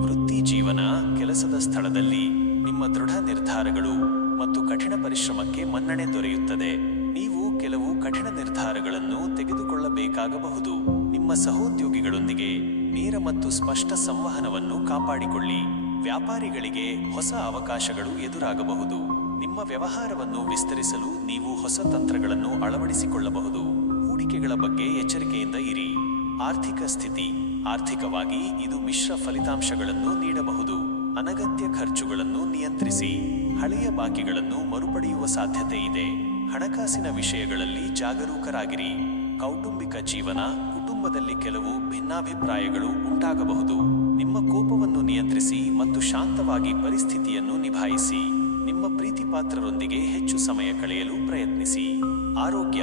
ವೃತ್ತಿ ಜೀವನ, ಕೆಲಸದ ಸ್ಥಳದಲ್ಲಿ ನಿಮ್ಮ ದೃಢ ನಿರ್ಧಾರಗಳು ಮತ್ತು ಕಠಿಣ ಪರಿಶ್ರಮಕ್ಕೆ ಮನ್ನಣೆ ದೊರೆಯುತ್ತದೆ. ನೀವು ಕೆಲವು ಕಠಿಣ ನಿರ್ಧಾರಗಳನ್ನು ತೆಗೆದುಕೊಳ್ಳಬೇಕಾಗಬಹುದು. ನಿಮ್ಮ ಸಹೋದ್ಯೋಗಿಗಳೊಂದಿಗೆ ನೇರ ಮತ್ತು ಸ್ಪಷ್ಟ ಸಂವಹನವನ್ನು ಕಾಪಾಡಿಕೊಳ್ಳಿ. ವ್ಯಾಪಾರಿಗಳಿಗೆ ಹೊಸ ಅವಕಾಶಗಳು ಎದುರಾಗಬಹುದು. ನಿಮ್ಮ ವ್ಯವಹಾರವನ್ನು ವಿಸ್ತರಿಸಲು ನೀವು ಹೊಸ ತಂತ್ರಗಳನ್ನು ಅಳವಡಿಸಿಕೊಳ್ಳಬಹುದು. ಹೂಡಿಕೆಗಳ ಬಗ್ಗೆ ಎಚ್ಚರಿಕೆಯಿಂದ ಇರಿ. ಆರ್ಥಿಕ ಸ್ಥಿತಿ: ಆರ್ಥಿಕವಾಗಿ ಇದು ಮಿಶ್ರ ಫಲಿತಾಂಶಗಳನ್ನು ನೀಡಬಹುದು. ಅನಗತ್ಯ ಖರ್ಚುಗಳನ್ನು ನಿಯಂತ್ರಿಸಿ. ಹಳೆಯ ಬಾಕಿಗಳನ್ನು ಮರುಪಡೆಯುವ ಸಾಧ್ಯತೆ ಇದೆ. ಹಣಕಾಸಿನ ವಿಷಯಗಳಲ್ಲಿ ಜಾಗರೂಕರಾಗಿರಿ. ಕೌಟುಂಬಿಕ ಜೀವನ: ಕುಟುಂಬದಲ್ಲಿ ಕೆಲವು ಭಿನ್ನಾಭಿಪ್ರಾಯಗಳು ಉಂಟಾಗಬಹುದು. ನಿಮ್ಮ ಕೋಪವನ್ನು ನಿಯಂತ್ರಿಸಿ ಮತ್ತು ಶಾಂತವಾಗಿ ಪರಿಸ್ಥಿತಿಯನ್ನು ನಿಭಾಯಿಸಿ. ನಿಮ್ಮ ಪ್ರೀತಿಪಾತ್ರರೊಂದಿಗೆ ಹೆಚ್ಚು ಸಮಯ ಕಳೆಯಲು ಪ್ರಯತ್ನಿಸಿ. ಆರೋಗ್ಯ: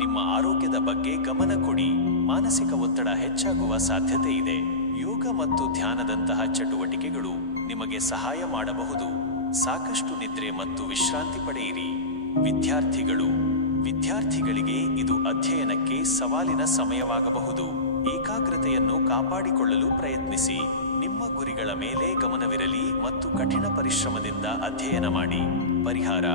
ನಿಮ್ಮ ಆರೋಗ್ಯದ ಬಗ್ಗೆ ಗಮನ ಕೊಡಿ. ಮಾನಸಿಕ ಒತ್ತಡ ಹೆಚ್ಚಾಗುವ ಸಾಧ್ಯತೆ ಇದೆ. ಯೋಗ ಮತ್ತು ಧ್ಯಾನದಂತಹ ಚಟುವಟಿಕೆಗಳು ನಿಮಗೆ ಸಹಾಯ ಮಾಡಬಹುದು. ಸಾಕಷ್ಟು ನಿದ್ರೆ ಮತ್ತು ವಿಶ್ರಾಂತಿ ಪಡೆಯಿರಿ. ವಿದ್ಯಾರ್ಥಿಗಳಿಗೆ ಇದು ಅಧ್ಯಯನಕ್ಕೆ ಸವಾಲಿನ ಸಮಯವಾಗಬಹುದು. ಏಕಾಗ್ರತೆಯನ್ನು ಕಾಪಾಡಿಕೊಳ್ಳಲು ಪ್ರಯತ್ನಿಸಿ. ನಿಮ್ಮ ಗುರಿಗಳ ಮೇಲೆ ಗಮನವಿರಲಿ ಮತ್ತು ಕಠಿಣ ಪರಿಶ್ರಮದಿಂದ ಅಧ್ಯಯನ ಮಾಡಿ. ಪರಿಹಾರ: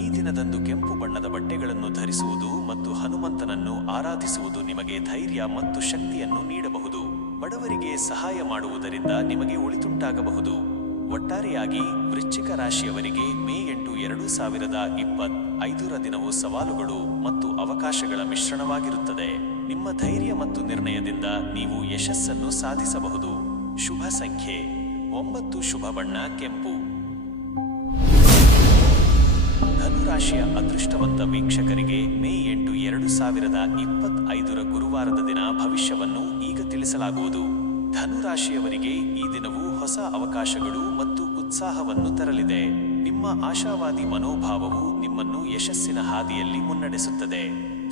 ಈ ದಿನದಂದು ಕೆಂಪು ಬಣ್ಣದ ಬಟ್ಟೆಗಳನ್ನು ಧರಿಸುವುದು ಮತ್ತು ಹನುಮಂತನನ್ನು ಆರಾಧಿಸುವುದು ನಿಮಗೆ ಧೈರ್ಯ ಮತ್ತು ಶಕ್ತಿಯನ್ನು ನೀಡಬಹುದು. ಬಡವರಿಗೆ ಸಹಾಯ ಮಾಡುವುದರಿಂದ ನಿಮಗೆ ಒಳಿತುಂಟಾಗಬಹುದು. ಒಟ್ಟಾರೆಯಾಗಿ ವೃಶ್ಚಿಕ ರಾಶಿಯವರಿಗೆ ಮೇ 8, 2025 ದಿನವು ಸವಾಲುಗಳು ಮತ್ತು ಅವಕಾಶಗಳ ಮಿಶ್ರಣವಾಗಿರುತ್ತದೆ. ನಿಮ್ಮ ಧೈರ್ಯ ಮತ್ತು ನಿರ್ಣಯದಿಂದ ನೀವು ಯಶಸ್ಸನ್ನು ಸಾಧಿಸಬಹುದು. ಶುಭ ಸಂಖ್ಯೆ 9. ಶುಭ ಬಣ್ಣ ಕೆಂಪು. ಧನುರಾಶಿಯ ಅದೃಷ್ಟವಂತ ವೀಕ್ಷಕರಿಗೆ ಮೇ 8, 2025 ಗುರುವಾರದ ದಿನ ಭವಿಷ್ಯವನ್ನು ಈಗ ತಿಳಿಸಲಾಗುವುದು. ಧನುರಾಶಿಯವರಿಗೆ ಈ ದಿನವು ಹೊಸ ಅವಕಾಶಗಳು ಮತ್ತು ಉತ್ಸಾಹವನ್ನು ತರಲಿದೆ. ನಿಮ್ಮ ಆಶಾವಾದಿ ಮನೋಭಾವವು ನಿಮ್ಮನ್ನು ಯಶಸ್ಸಿನ ಹಾದಿಯಲ್ಲಿ ಮುನ್ನಡೆಸುತ್ತದೆ.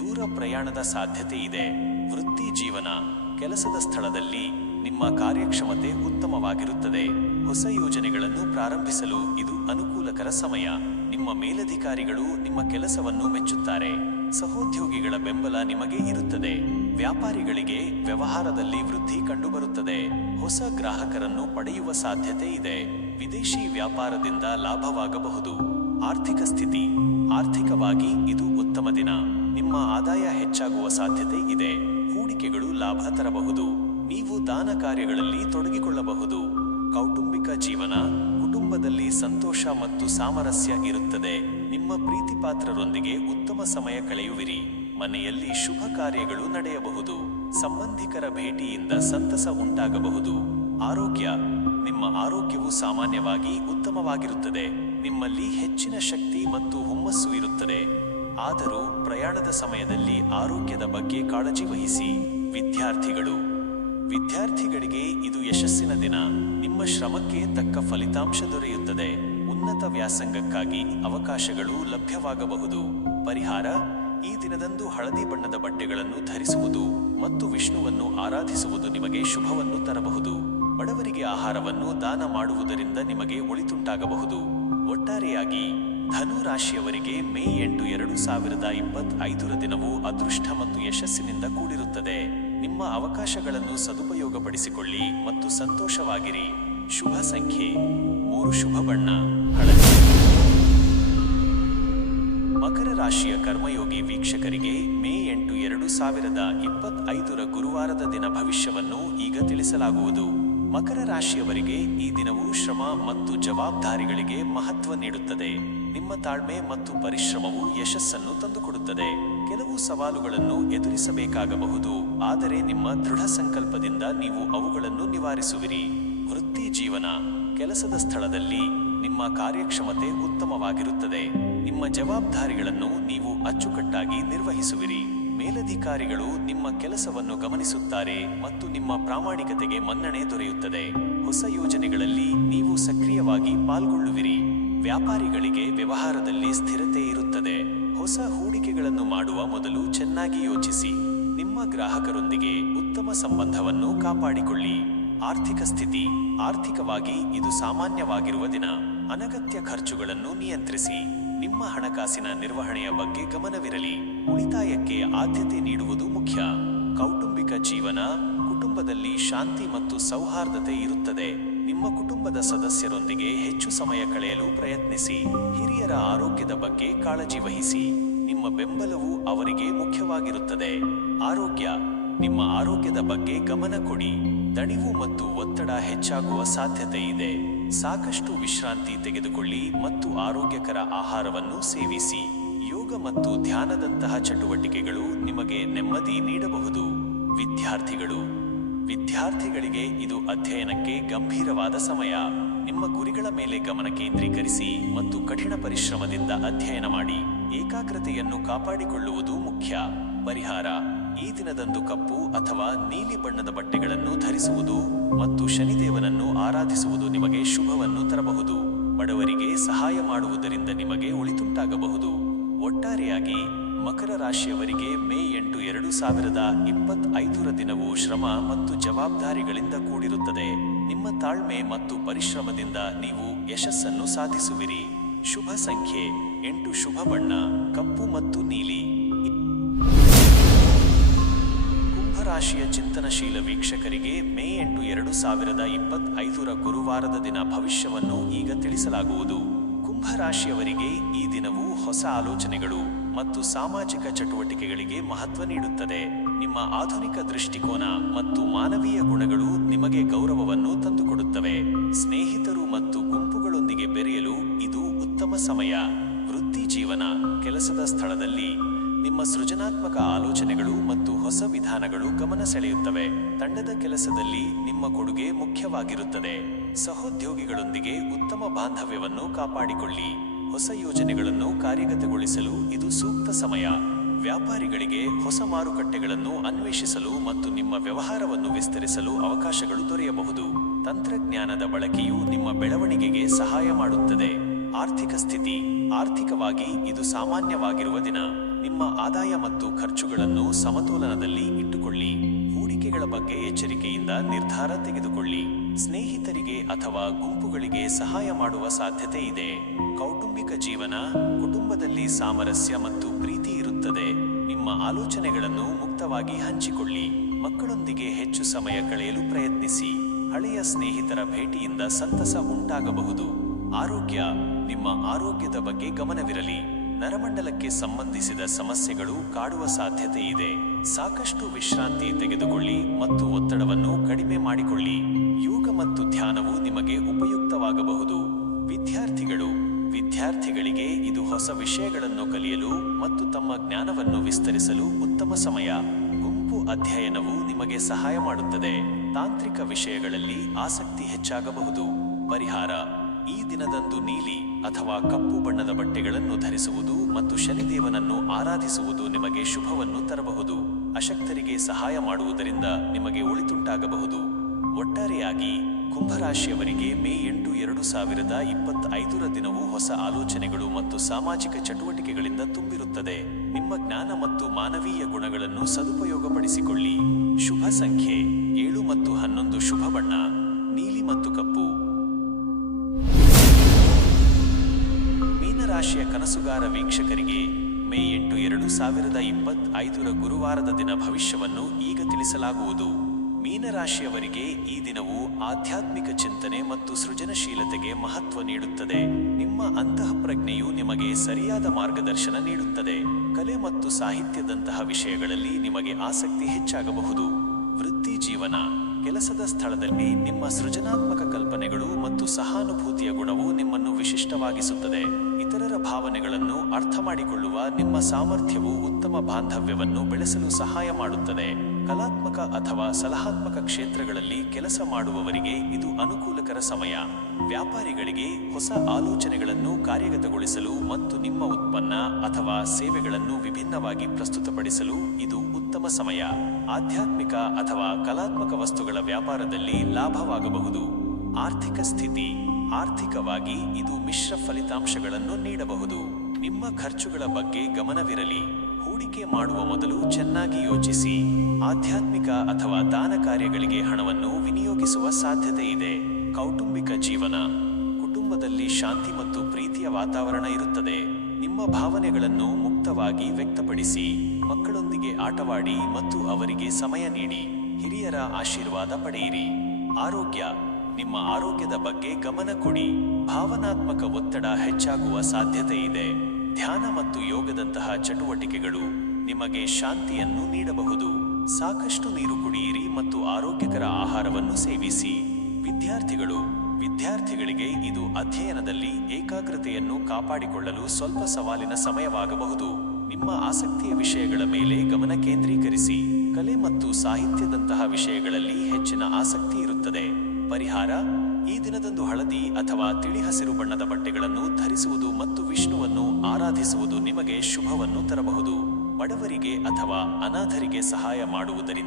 ದೂರ ಪ್ರಯಾಣದ ಸಾಧ್ಯತೆ ಇದೆ. ವೃತ್ತಿ ಜೀವನ: ಕೆಲಸದ ಸ್ಥಳದಲ್ಲಿ ನಿಮ್ಮ ಕಾರ್ಯಕ್ಷಮತೆ ಉತ್ತಮವಾಗಿರುತ್ತದೆ. ಹೊಸ ಯೋಜನೆಗಳನ್ನು ಪ್ರಾರಂಭಿಸಲು ಇದು ಅನುಕೂಲಕರ ಸಮಯ. ನಿಮ್ಮ ಮೇಲಧಿಕಾರಿಗಳು ನಿಮ್ಮ ಕೆಲಸವನ್ನು ಮೆಚ್ಚುತ್ತಾರೆ. ಸಹೋದ್ಯೋಗಿಗಳ ಬೆಂಬಲ ನಿಮಗೆ ಇರುತ್ತದೆ. ವ್ಯಾಪಾರಿಗಳಿಗೆ ವ್ಯವಹಾರದಲ್ಲಿ ವೃದ್ಧಿ ಕಂಡುಬರುತ್ತದೆ. ಹೊಸ ಗ್ರಾಹಕರನ್ನು ಪಡೆಯುವ ಸಾಧ್ಯತೆ ಇದೆ. ವಿದೇಶಿ ವ್ಯಾಪಾರದಿಂದ ಲಾಭವಾಗಬಹುದು. ಆರ್ಥಿಕ ಸ್ಥಿತಿ: ಆರ್ಥಿಕವಾಗಿ ಇದು ಉತ್ತಮ ದಿನ. ನಿಮ್ಮ ಆದಾಯ ಹೆಚ್ಚಾಗುವ ಸಾಧ್ಯತೆ ಇದೆ. ಹೂಡಿಕೆಗಳು ಲಾಭ ತರಬಹುದು. ನೀವು ದಾನ ಕಾರ್ಯಗಳಲ್ಲಿ ತೊಡಗಿಕೊಳ್ಳಬಹುದು. ಕೌಟುಂಬಿಕ ಜೀವನ: ಕುಟುಂಬದಲ್ಲಿ ಸಂತೋಷ ಮತ್ತು ಸಾಮರಸ್ಯ ಇರುತ್ತದೆ. ನಿಮ್ಮ ಪ್ರೀತಿಪಾತ್ರರೊಂದಿಗೆ ಉತ್ತಮ ಸಮಯ ಕಳೆಯುವಿರಿ. ಮನೆಯಲ್ಲಿ ಶುಭ ಕಾರ್ಯಗಳು ನಡೆಯಬಹುದು. ಸಂಬಂಧಿಕರ ಭೇಟಿಯಿಂದ ಸಂತಸ ಉಂಟಾಗಬಹುದು. ಆರೋಗ್ಯ: ನಿಮ್ಮ ಆರೋಗ್ಯವು ಸಾಮಾನ್ಯವಾಗಿ ಉತ್ತಮವಾಗಿರುತ್ತದೆ. ನಿಮ್ಮಲ್ಲಿ ಹೆಚ್ಚಿನ ಶಕ್ತಿ ಮತ್ತು ಹುಮ್ಮಸ್ಸು ಇರುತ್ತದೆ. ಆದರೂ ಪ್ರಯಾಣದ ಸಮಯದಲ್ಲಿ ಆರೋಗ್ಯದ ಬಗ್ಗೆ ಕಾಳಜಿ ವಹಿಸಿ. ವಿದ್ಯಾರ್ಥಿಗಳಿಗೆ ಇದು ಯಶಸ್ಸಿನ ದಿನ. ನಿಮ್ಮ ಶ್ರಮಕ್ಕೆ ತಕ್ಕ ಫಲಿತಾಂಶ ದೊರೆಯುತ್ತದೆ. ಉನ್ನತ ವ್ಯಾಸಂಗಕ್ಕಾಗಿ ಅವಕಾಶಗಳು ಲಭ್ಯವಾಗಬಹುದು. ಪರಿಹಾರ: ಈ ದಿನದಂದು ಹಳದಿ ಬಣ್ಣದ ಬಟ್ಟೆಗಳನ್ನು ಧರಿಸುವುದು ಮತ್ತು ವಿಷ್ಣುವನ್ನು ಆರಾಧಿಸುವುದು ನಿಮಗೆ ಶುಭವನ್ನು ತರಬಹುದು. ಬಡವರಿಗೆ ಆಹಾರವನ್ನು ದಾನ ಮಾಡುವುದರಿಂದ ನಿಮಗೆ ಒಳಿತುಂಟಾಗಬಹುದು. ಒಟ್ಟಾರೆಯಾಗಿ ಧನು ರಾಶಿಯವರಿಗೆ ಮೇ 8, 2025 ದಿನವು ಅದೃಷ್ಟ ಮತ್ತು ಯಶಸ್ಸಿನಿಂದ ಕೂಡಿರುತ್ತದೆ. ನಿಮ್ಮ ಅವಕಾಶಗಳನ್ನು ಸದುಪಯೋಗಪಡಿಸಿಕೊಳ್ಳಿ ಮತ್ತು ಸಂತೋಷವಾಗಿರಿ. ಶುಭ ಸಂಖ್ಯೆ 3 ಶುಭ ಬಣ್ಣ ಹಳದಿ. ಮಕರ ರಾಶಿಯ ಕರ್ಮಯೋಗಿ ವೀಕ್ಷಕರಿಗೆ ಮೇ 8, 2025 ಗುರುವಾರದ ದಿನ ಭವಿಷ್ಯವನ್ನು ಈಗ ತಿಳಿಸಲಾಗುವುದು. ಮಕರ ರಾಶಿಯವರಿಗೆ ಈ ದಿನವು ಶ್ರಮ ಮತ್ತು ಜವಾಬ್ದಾರಿಗಳಿಗೆ ಮಹತ್ವ ನೀಡುತ್ತದೆ. ನಿಮ್ಮ ತಾಳ್ಮೆ ಮತ್ತು ಪರಿಶ್ರಮವು ಯಶಸ್ಸನ್ನು ತಂದುಕೊಡುತ್ತದೆ. ಕೆಲವು ಸವಾಲುಗಳನ್ನು ಎದುರಿಸಬೇಕಾಗಬಹುದು, ಆದರೆ ನಿಮ್ಮ ದೃಢ ಸಂಕಲ್ಪದಿಂದ ನೀವು ಅವುಗಳನ್ನು ನಿವಾರಿಸುವಿರಿ. ವೃತ್ತಿ ಜೀವನ, ಕೆಲಸದ ಸ್ಥಳದಲ್ಲಿ ನಿಮ್ಮ ಕಾರ್ಯಕ್ಷಮತೆ ಉತ್ತಮವಾಗಿರುತ್ತದೆ. ನಿಮ್ಮ ಜವಾಬ್ದಾರಿಗಳನ್ನು ನೀವು ಅಚ್ಚುಕಟ್ಟಾಗಿ ನಿರ್ವಹಿಸುವಿರಿ. ಮೇಲಧಿಕಾರಿಗಳು ನಿಮ್ಮ ಕೆಲಸವನ್ನು ಗಮನಿಸುತ್ತಾರೆ ಮತ್ತು ನಿಮ್ಮ ಪ್ರಾಮಾಣಿಕತೆಗೆ ಮನ್ನಣೆ ದೊರೆಯುತ್ತದೆ. ಹೊಸ ಯೋಜನೆಗಳಲ್ಲಿ ನೀವು ಸಕ್ರಿಯವಾಗಿ ಪಾಲ್ಗೊಳ್ಳುವಿರಿ. ವ್ಯಾಪಾರಿಗಳಿಗೆ ವ್ಯವಹಾರದಲ್ಲಿ ಸ್ಥಿರತೆ ಇರುತ್ತದೆ. ಹೊಸ ಹೂಡಿಕೆಗಳನ್ನು ಮಾಡುವ ಮೊದಲು ಚೆನ್ನಾಗಿ ಯೋಚಿಸಿ. ನಿಮ್ಮ ಗ್ರಾಹಕರೊಂದಿಗೆ ಉತ್ತಮ ಸಂಬಂಧವನ್ನು ಕಾಪಾಡಿಕೊಳ್ಳಿ. ಆರ್ಥಿಕ ಸ್ಥಿತಿ, ಆರ್ಥಿಕವಾಗಿ ಇದು ಸಾಮಾನ್ಯವಾಗಿರುವ ದಿನ. ಅನಗತ್ಯ ಖರ್ಚುಗಳನ್ನು ನಿಯಂತ್ರಿಸಿ. ನಿಮ್ಮ ಹಣಕಾಸಿನ ನಿರ್ವಹಣೆಯ ಬಗ್ಗೆ ಗಮನವಿರಲಿ. ಉಳಿತಾಯಕ್ಕೆ ಆದ್ಯತೆ ನೀಡುವುದು ಮುಖ್ಯ. ಕೌಟುಂಬಿಕ ಜೀವನ, ಕುಟುಂಬದಲ್ಲಿ ಶಾಂತಿ ಮತ್ತು ಸೌಹಾರ್ದತೆ ಇರುತ್ತದೆ. ನಿಮ್ಮ ಕುಟುಂಬದ ಸದಸ್ಯರೊಂದಿಗೆ ಹೆಚ್ಚು ಸಮಯ ಕಳೆಯಲು ಪ್ರಯತ್ನಿಸಿ. ಹಿರಿಯರ ಆರೋಗ್ಯದ ಬಗ್ಗೆ ಕಾಳಜಿ ವಹಿಸಿ. ನಿಮ್ಮ ಬೆಂಬಲವು ಅವರಿಗೆ ಮುಖ್ಯವಾಗಿರುತ್ತದೆ. ಆರೋಗ್ಯ, ನಿಮ್ಮ ಆರೋಗ್ಯದ ಬಗ್ಗೆ ಗಮನ ಕೊಡಿ. ದಣಿವು ಮತ್ತು ಒತ್ತಡ ಹೆಚ್ಚಾಗುವ ಸಾಧ್ಯತೆ ಇದೆ. ಸಾಕಷ್ಟು ವಿಶ್ರಾಂತಿ ತೆಗೆದುಕೊಳ್ಳಿ ಮತ್ತು ಆರೋಗ್ಯಕರ ಆಹಾರವನ್ನು ಸೇವಿಸಿ. ಯೋಗ ಮತ್ತು ಧ್ಯಾನದಂತಹ ಚಟುವಟಿಕೆಗಳು ನಿಮಗೆ ನೆಮ್ಮದಿ ನೀಡಬಹುದು. ವಿದ್ಯಾರ್ಥಿಗಳಿಗೆ ಇದು ಅಧ್ಯಯನಕ್ಕೆ ಗಂಭೀರವಾದ ಸಮಯ. ನಿಮ್ಮ ಗುರಿಗಳ ಮೇಲೆ ಗಮನ ಕೇಂದ್ರೀಕರಿಸಿ ಮತ್ತು ಕಠಿಣ ಪರಿಶ್ರಮದಿಂದ ಅಧ್ಯಯನ ಮಾಡಿ. ಏಕಾಗ್ರತೆಯನ್ನು ಕಾಪಾಡಿಕೊಳ್ಳುವುದು ಮುಖ್ಯ. ಪರಿಹಾರ: ಈ ದಿನದಂದು ಕಪ್ಪು ಅಥವಾ ನೀಲಿ ಬಣ್ಣದ ಬಟ್ಟೆಗಳನ್ನು ಧರಿಸುವುದು ಮತ್ತು ಶನಿದೇವನನ್ನು ಆರಾಧಿಸುವುದು ನಿಮಗೆ ಶುಭವನ್ನು ತರಬಹುದು. ಬಡವರಿಗೆ ಸಹಾಯ ಮಾಡುವುದರಿಂದ ನಿಮಗೆ ಒಳಿತುಂಟಾಗಬಹುದು. ಒಟ್ಟಾರೆಯಾಗಿ ಮಕರ ರಾಶಿಯವರಿಗೆ ಮೇ 8, 2025 ದಿನವು ಶ್ರಮ ಮತ್ತು ಜವಾಬ್ದಾರಿಗಳಿಂದ ಕೂಡಿರುತ್ತದೆ. ನಿಮ್ಮ ತಾಳ್ಮೆ ಮತ್ತು ಪರಿಶ್ರಮದಿಂದ ನೀವು ಯಶಸ್ಸನ್ನು ಸಾಧಿಸುವಿರಿ. ಶುಭ ಸಂಖ್ಯೆ 8. ಶುಭ ಬಣ್ಣ ಕಪ್ಪು ಮತ್ತು ನೀಲಿ. ರಾಶಿಯ ಚಿಂತನಶೀಲ ವೀಕ್ಷಕರಿಗೆ ಮೇ 8, 2025 ಗುರುವಾರದ ದಿನ ಭವಿಷ್ಯವನ್ನು ಈಗ ತಿಳಿಸಲಾಗುವುದು. ಕುಂಭ ರಾಶಿಯವರಿಗೆ ಈ ದಿನವು ಹೊಸ ಆಲೋಚನೆಗಳು ಮತ್ತು ಸಾಮಾಜಿಕ ಚಟುವಟಿಕೆಗಳಿಗೆ ಮಹತ್ವ ನೀಡುತ್ತದೆ. ನಿಮ್ಮ ಆಧುನಿಕ ದೃಷ್ಟಿಕೋನ ಮತ್ತು ಮಾನವೀಯ ಗುಣಗಳು ನಿಮಗೆ ಗೌರವವನ್ನು ತಂದುಕೊಡುತ್ತವೆ. ಸ್ನೇಹಿತರು ಮತ್ತು ಗುಂಪುಗಳೊಂದಿಗೆ ಬೆರೆಯಲು ಇದು ಉತ್ತಮ ಸಮಯ. ವೃತ್ತಿ ಜೀವನ, ಕೆಲಸದ ಸ್ಥಳದಲ್ಲಿ ನಿಮ್ಮ ಸೃಜನಾತ್ಮಕ ಆಲೋಚನೆಗಳು ಮತ್ತು ಹೊಸ ವಿಧಾನಗಳು ಗಮನ ಸೆಳೆಯುತ್ತವೆ. ತಂಡದ ಕೆಲಸದಲ್ಲಿ ನಿಮ್ಮ ಕೊಡುಗೆ ಮುಖ್ಯವಾಗಿರುತ್ತದೆ. ಸಹೋದ್ಯೋಗಿಗಳೊಂದಿಗೆ ಉತ್ತಮ ಬಾಂಧವ್ಯವನ್ನು ಕಾಪಾಡಿಕೊಳ್ಳಿ. ಹೊಸ ಯೋಜನೆಗಳನ್ನು ಕಾರ್ಯಗತಗೊಳಿಸಲು ಇದು ಸೂಕ್ತ ಸಮಯ. ವ್ಯಾಪಾರಿಗಳಿಗೆ ಹೊಸ ಮಾರುಕಟ್ಟೆಗಳನ್ನು ಅನ್ವೇಷಿಸಲು ಮತ್ತು ನಿಮ್ಮ ವ್ಯವಹಾರವನ್ನು ವಿಸ್ತರಿಸಲು ಅವಕಾಶಗಳು ದೊರೆಯಬಹುದು. ತಂತ್ರಜ್ಞಾನದ ಬಳಕೆಯು ನಿಮ್ಮ ಬೆಳವಣಿಗೆಗೆ ಸಹಾಯ ಮಾಡುತ್ತದೆ. ಆರ್ಥಿಕ ಸ್ಥಿತಿ, ಆರ್ಥಿಕವಾಗಿ ಇದು ಸಾಮಾನ್ಯವಾಗಿರುವ ದಿನ. ನಿಮ್ಮ ಆದಾಯ ಮತ್ತು ಖರ್ಚುಗಳನ್ನು ಸಮತೋಲನದಲ್ಲಿ ಇಟ್ಟುಕೊಳ್ಳಿ. ಹೂಡಿಕೆಗಳ ಬಗ್ಗೆ ಎಚ್ಚರಿಕೆಯಿಂದ ನಿರ್ಧಾರ ತೆಗೆದುಕೊಳ್ಳಿ. ಸ್ನೇಹಿತರಿಗೆ ಅಥವಾ ಗುಂಪುಗಳಿಗೆ ಸಹಾಯ ಮಾಡುವ ಸಾಧ್ಯತೆ ಇದೆ. ಕೌಟುಂಬಿಕ ಜೀವನ, ಕುಟುಂಬದಲ್ಲಿ ಸಾಮರಸ್ಯ ಮತ್ತು ಪ್ರೀತಿ ಇರುತ್ತದೆ. ನಿಮ್ಮ ಆಲೋಚನೆಗಳನ್ನು ಮುಕ್ತವಾಗಿ ಹಂಚಿಕೊಳ್ಳಿ. ಮಕ್ಕಳೊಂದಿಗೆ ಹೆಚ್ಚು ಸಮಯ ಕಳೆಯಲು ಪ್ರಯತ್ನಿಸಿ. ಹಳೆಯ ಸ್ನೇಹಿತರ ಭೇಟಿಯಿಂದ ಸಂತಸ ಉಂಟಾಗಬಹುದು. ಆರೋಗ್ಯ, ನಿಮ್ಮ ಆರೋಗ್ಯದ ಬಗ್ಗೆ ಗಮನವಿರಲಿ. ನರಮಂಡಲಕ್ಕೆ ಸಂಬಂಧಿಸಿದ ಸಮಸ್ಯೆಗಳು ಕಾಡುವ ಸಾಧ್ಯತೆ ಇದೆ. ಸಾಕಷ್ಟು ವಿಶ್ರಾಂತಿ ತೆಗೆದುಕೊಳ್ಳಿ ಮತ್ತು ಒತ್ತಡವನ್ನು ಕಡಿಮೆ ಮಾಡಿಕೊಳ್ಳಿ. ಯೋಗ ಮತ್ತು ಧ್ಯಾನವು ನಿಮಗೆ ಉಪಯುಕ್ತವಾಗಬಹುದು. ವಿದ್ಯಾರ್ಥಿಗಳಿಗೆ ಇದು ಹೊಸ ವಿಷಯಗಳನ್ನು ಕಲಿಯಲು ಮತ್ತು ತಮ್ಮ ಜ್ಞಾನವನ್ನು ವಿಸ್ತರಿಸಲು ಉತ್ತಮ ಸಮಯ. ಗುಂಪು ಅಧ್ಯಯನವು ನಿಮಗೆ ಸಹಾಯ ಮಾಡುತ್ತದೆ. ತಾಂತ್ರಿಕ ವಿಷಯಗಳಲ್ಲಿ ಆಸಕ್ತಿ ಹೆಚ್ಚಾಗಬಹುದು. ಪರಿಹಾರ: ಈ ದಿನದಂದು ನೀಲಿ ಅಥವಾ ಕಪ್ಪು ಬಣ್ಣದ ಬಟ್ಟೆಗಳನ್ನು ಧರಿಸುವುದು ಮತ್ತು ಶನಿದೇವನನ್ನು ಆರಾಧಿಸುವುದು ನಿಮಗೆ ಶುಭವನ್ನು ತರಬಹುದು. ಅಶಕ್ತರಿಗೆ ಸಹಾಯ ಮಾಡುವುದರಿಂದ ನಿಮಗೆ ಒಳಿತುಂಟಾಗಬಹುದು. ಒಟ್ಟಾರೆಯಾಗಿ ಕುಂಭರಾಶಿಯವರಿಗೆ ಮೇ 8, 2025 ದಿನವು ಹೊಸ ಆಲೋಚನೆಗಳು ಮತ್ತು ಸಾಮಾಜಿಕ ಚಟುವಟಿಕೆಗಳಿಂದ ತುಂಬಿರುತ್ತದೆ. ನಿಮ್ಮ ಜ್ಞಾನ ಮತ್ತು ಮಾನವೀಯ ಗುಣಗಳನ್ನು ಸದುಪಯೋಗಪಡಿಸಿಕೊಳ್ಳಿ. ಶುಭ ಸಂಖ್ಯೆ 7 ಮತ್ತು 11. ಶುಭ ಬಣ್ಣ ನೀಲಿ ಮತ್ತು ಕಪ್ಪು. ಮೀನರಾಶಿಯ ಕನಸುಗಾರ ವೀಕ್ಷಕರಿಗೆ ಮೇ 8, 2025 ಗುರುವಾರದ ದಿನ ಭವಿಷ್ಯವನ್ನು ಈಗ ತಿಳಿಸಲಾಗುವುದು. ಮೀನರಾಶಿಯವರಿಗೆ ಈ ದಿನವು ಆಧ್ಯಾತ್ಮಿಕ ಚಿಂತನೆ ಮತ್ತು ಸೃಜನಶೀಲತೆಗೆ ಮಹತ್ವ ನೀಡುತ್ತದೆ. ನಿಮ್ಮ ಅಂತಃಪ್ರಜ್ಞೆಯು ನಿಮಗೆ ಸರಿಯಾದ ಮಾರ್ಗದರ್ಶನ ನೀಡುತ್ತದೆ. ಕಲೆ ಮತ್ತು ಸಾಹಿತ್ಯದಂತಹ ವಿಷಯಗಳಲ್ಲಿ ನಿಮಗೆ ಆಸಕ್ತಿ ಹೆಚ್ಚಾಗಬಹುದು. ವೃತ್ತಿ ಜೀವನ, ಕೆಲಸದ ಸ್ಥಳದಲ್ಲಿ ನಿಮ್ಮ ಸೃಜನಾತ್ಮಕ ಕಲ್ಪನೆಗಳು ಮತ್ತು ಸಹಾನುಭೂತಿಯ ಗುಣವು ನಿಮ್ಮನ್ನು ವಿಶಿಷ್ಟವಾಗಿಸುತ್ತದೆ. ಇತರರ ಭಾವನೆಗಳನ್ನು ಅರ್ಥ ಮಾಡಿಕೊಳ್ಳುವ ನಿಮ್ಮ ಸಾಮರ್ಥ್ಯವು ಉತ್ತಮ ಬಾಂಧವ್ಯವನ್ನು ಬೆಳೆಸಲು ಸಹಾಯ ಮಾಡುತ್ತದೆ. ಕಲಾತ್ಮಕ ಅಥವಾ ಸಲಹಾತ್ಮಕ ಕ್ಷೇತ್ರಗಳಲ್ಲಿ ಕೆಲಸ ಮಾಡುವವರಿಗೆ ಇದು ಅನುಕೂಲಕರ ಸಮಯ. ವ್ಯಾಪಾರಿಗಳಿಗೆ ಹೊಸ ಆಲೋಚನೆಗಳನ್ನು ಕಾರ್ಯಗತಗೊಳಿಸಲು ಮತ್ತು ನಿಮ್ಮ ಉತ್ಪನ್ನ ಅಥವಾ ಸೇವೆಗಳನ್ನು ವಿಭಿನ್ನವಾಗಿ ಪ್ರಸ್ತುತಪಡಿಸಲು ಇದು ಉತ್ತಮ ಸಮಯ. ಆಧ್ಯಾತ್ಮಿಕ ಅಥವಾ ಕಲಾತ್ಮಕ ವಸ್ತುಗಳ ವ್ಯಾಪಾರದಲ್ಲಿ ಲಾಭವಾಗಬಹುದು. ಆರ್ಥಿಕ ಸ್ಥಿತಿ, ಆರ್ಥಿಕವಾಗಿ ಇದು ಮಿಶ್ರ ಫಲಿತಾಂಶಗಳನ್ನು ನೀಡಬಹುದು. ನಿಮ್ಮ ಖರ್ಚುಗಳ ಬಗ್ಗೆ ಗಮನವಿರಲಿ. ಹೂಡಿಕೆ ಮಾಡುವ ಮೊದಲು ಚೆನ್ನಾಗಿ ಯೋಚಿಸಿ. ಆಧ್ಯಾತ್ಮಿಕ ಅಥವಾ ದಾನ ಕಾರ್ಯಗಳಿಗೆ ಹಣವನ್ನು ವಿನಿಯೋಗಿಸುವ ಸಾಧ್ಯತೆ ಇದೆ. ಕೌಟುಂಬಿಕ ಜೀವನ, ಕುಟುಂಬದಲ್ಲಿ ಶಾಂತಿ ಮತ್ತು ಪ್ರೀತಿಯ ವಾತಾವರಣ ಇರುತ್ತದೆ. ನಿಮ್ಮ ಭಾವನೆಗಳನ್ನು ಮುಕ್ತವಾಗಿ ವ್ಯಕ್ತಪಡಿಸಿ. ಮಕ್ಕಳೊಂದಿಗೆ ಆಟವಾಡಿ ಮತ್ತು ಅವರಿಗೆ ಸಮಯ ನೀಡಿ. ಹಿರಿಯರ ಆಶೀರ್ವಾದ ಪಡೆಯಿರಿ. ಆರೋಗ್ಯ, ನಿಮ್ಮ ಆರೋಗ್ಯದ ಬಗ್ಗೆ ಗಮನ ಕೊಡಿ. ಭಾವನಾತ್ಮಕ ಒತ್ತಡ ಹೆಚ್ಚಾಗುವ ಸಾಧ್ಯತೆ ಇದೆ. ಧ್ಯಾನ ಮತ್ತು ಯೋಗದಂತಹ ಚಟುವಟಿಕೆಗಳು ನಿಮಗೆ ಶಾಂತಿಯನ್ನು ನೀಡಬಹುದು. ಸಾಕಷ್ಟು ನೀರು ಕುಡಿಯಿರಿ ಮತ್ತು ಆರೋಗ್ಯಕರ ಆಹಾರವನ್ನು ಸೇವಿಸಿ. ವಿದ್ಯಾರ್ಥಿಗಳಿಗೆ ಇದು ಅಧ್ಯಯನದಲ್ಲಿ ಏಕಾಗ್ರತೆಯನ್ನು ಕಾಪಾಡಿಕೊಳ್ಳಲು ಸ್ವಲ್ಪ ಸವಾಲಿನ ಸಮಯವಾಗಬಹುದು. ನಿಮ್ಮ ಆಸಕ್ತಿಯ ವಿಷಯಗಳ ಮೇಲೆ ಗಮನ ಕೇಂದ್ರೀಕರಿಸಿ. ಕಲೆ ಮತ್ತು ಸಾಹಿತ್ಯದಂತಹ ವಿಷಯಗಳಲ್ಲಿ ಹೆಚ್ಚಿನ ಆಸಕ್ತಿ ಇರುತ್ತದೆ. ಪರಿಹಾರ: ಈ ದಿನದಂದು ಹಳದಿ ಅಥವಾ ತಿಳಿ ಹಸಿರು ಬಣ್ಣದ ಬಟ್ಟೆಗಳನ್ನು ಧರಿಸುವುದು ಮತ್ತು ವಿಷ್ಣುವನ್ನು ಆರಾಧಿಸುವುದು ನಿಮಗೆ ಶುಭವನ್ನು ತರಬಹುದು. ಬಡವರಿಗೆ ಅಥವಾ ಅನಾಥರಿಗೆ ಸಹಾಯ ಮಾಡುವುದರಿಂದ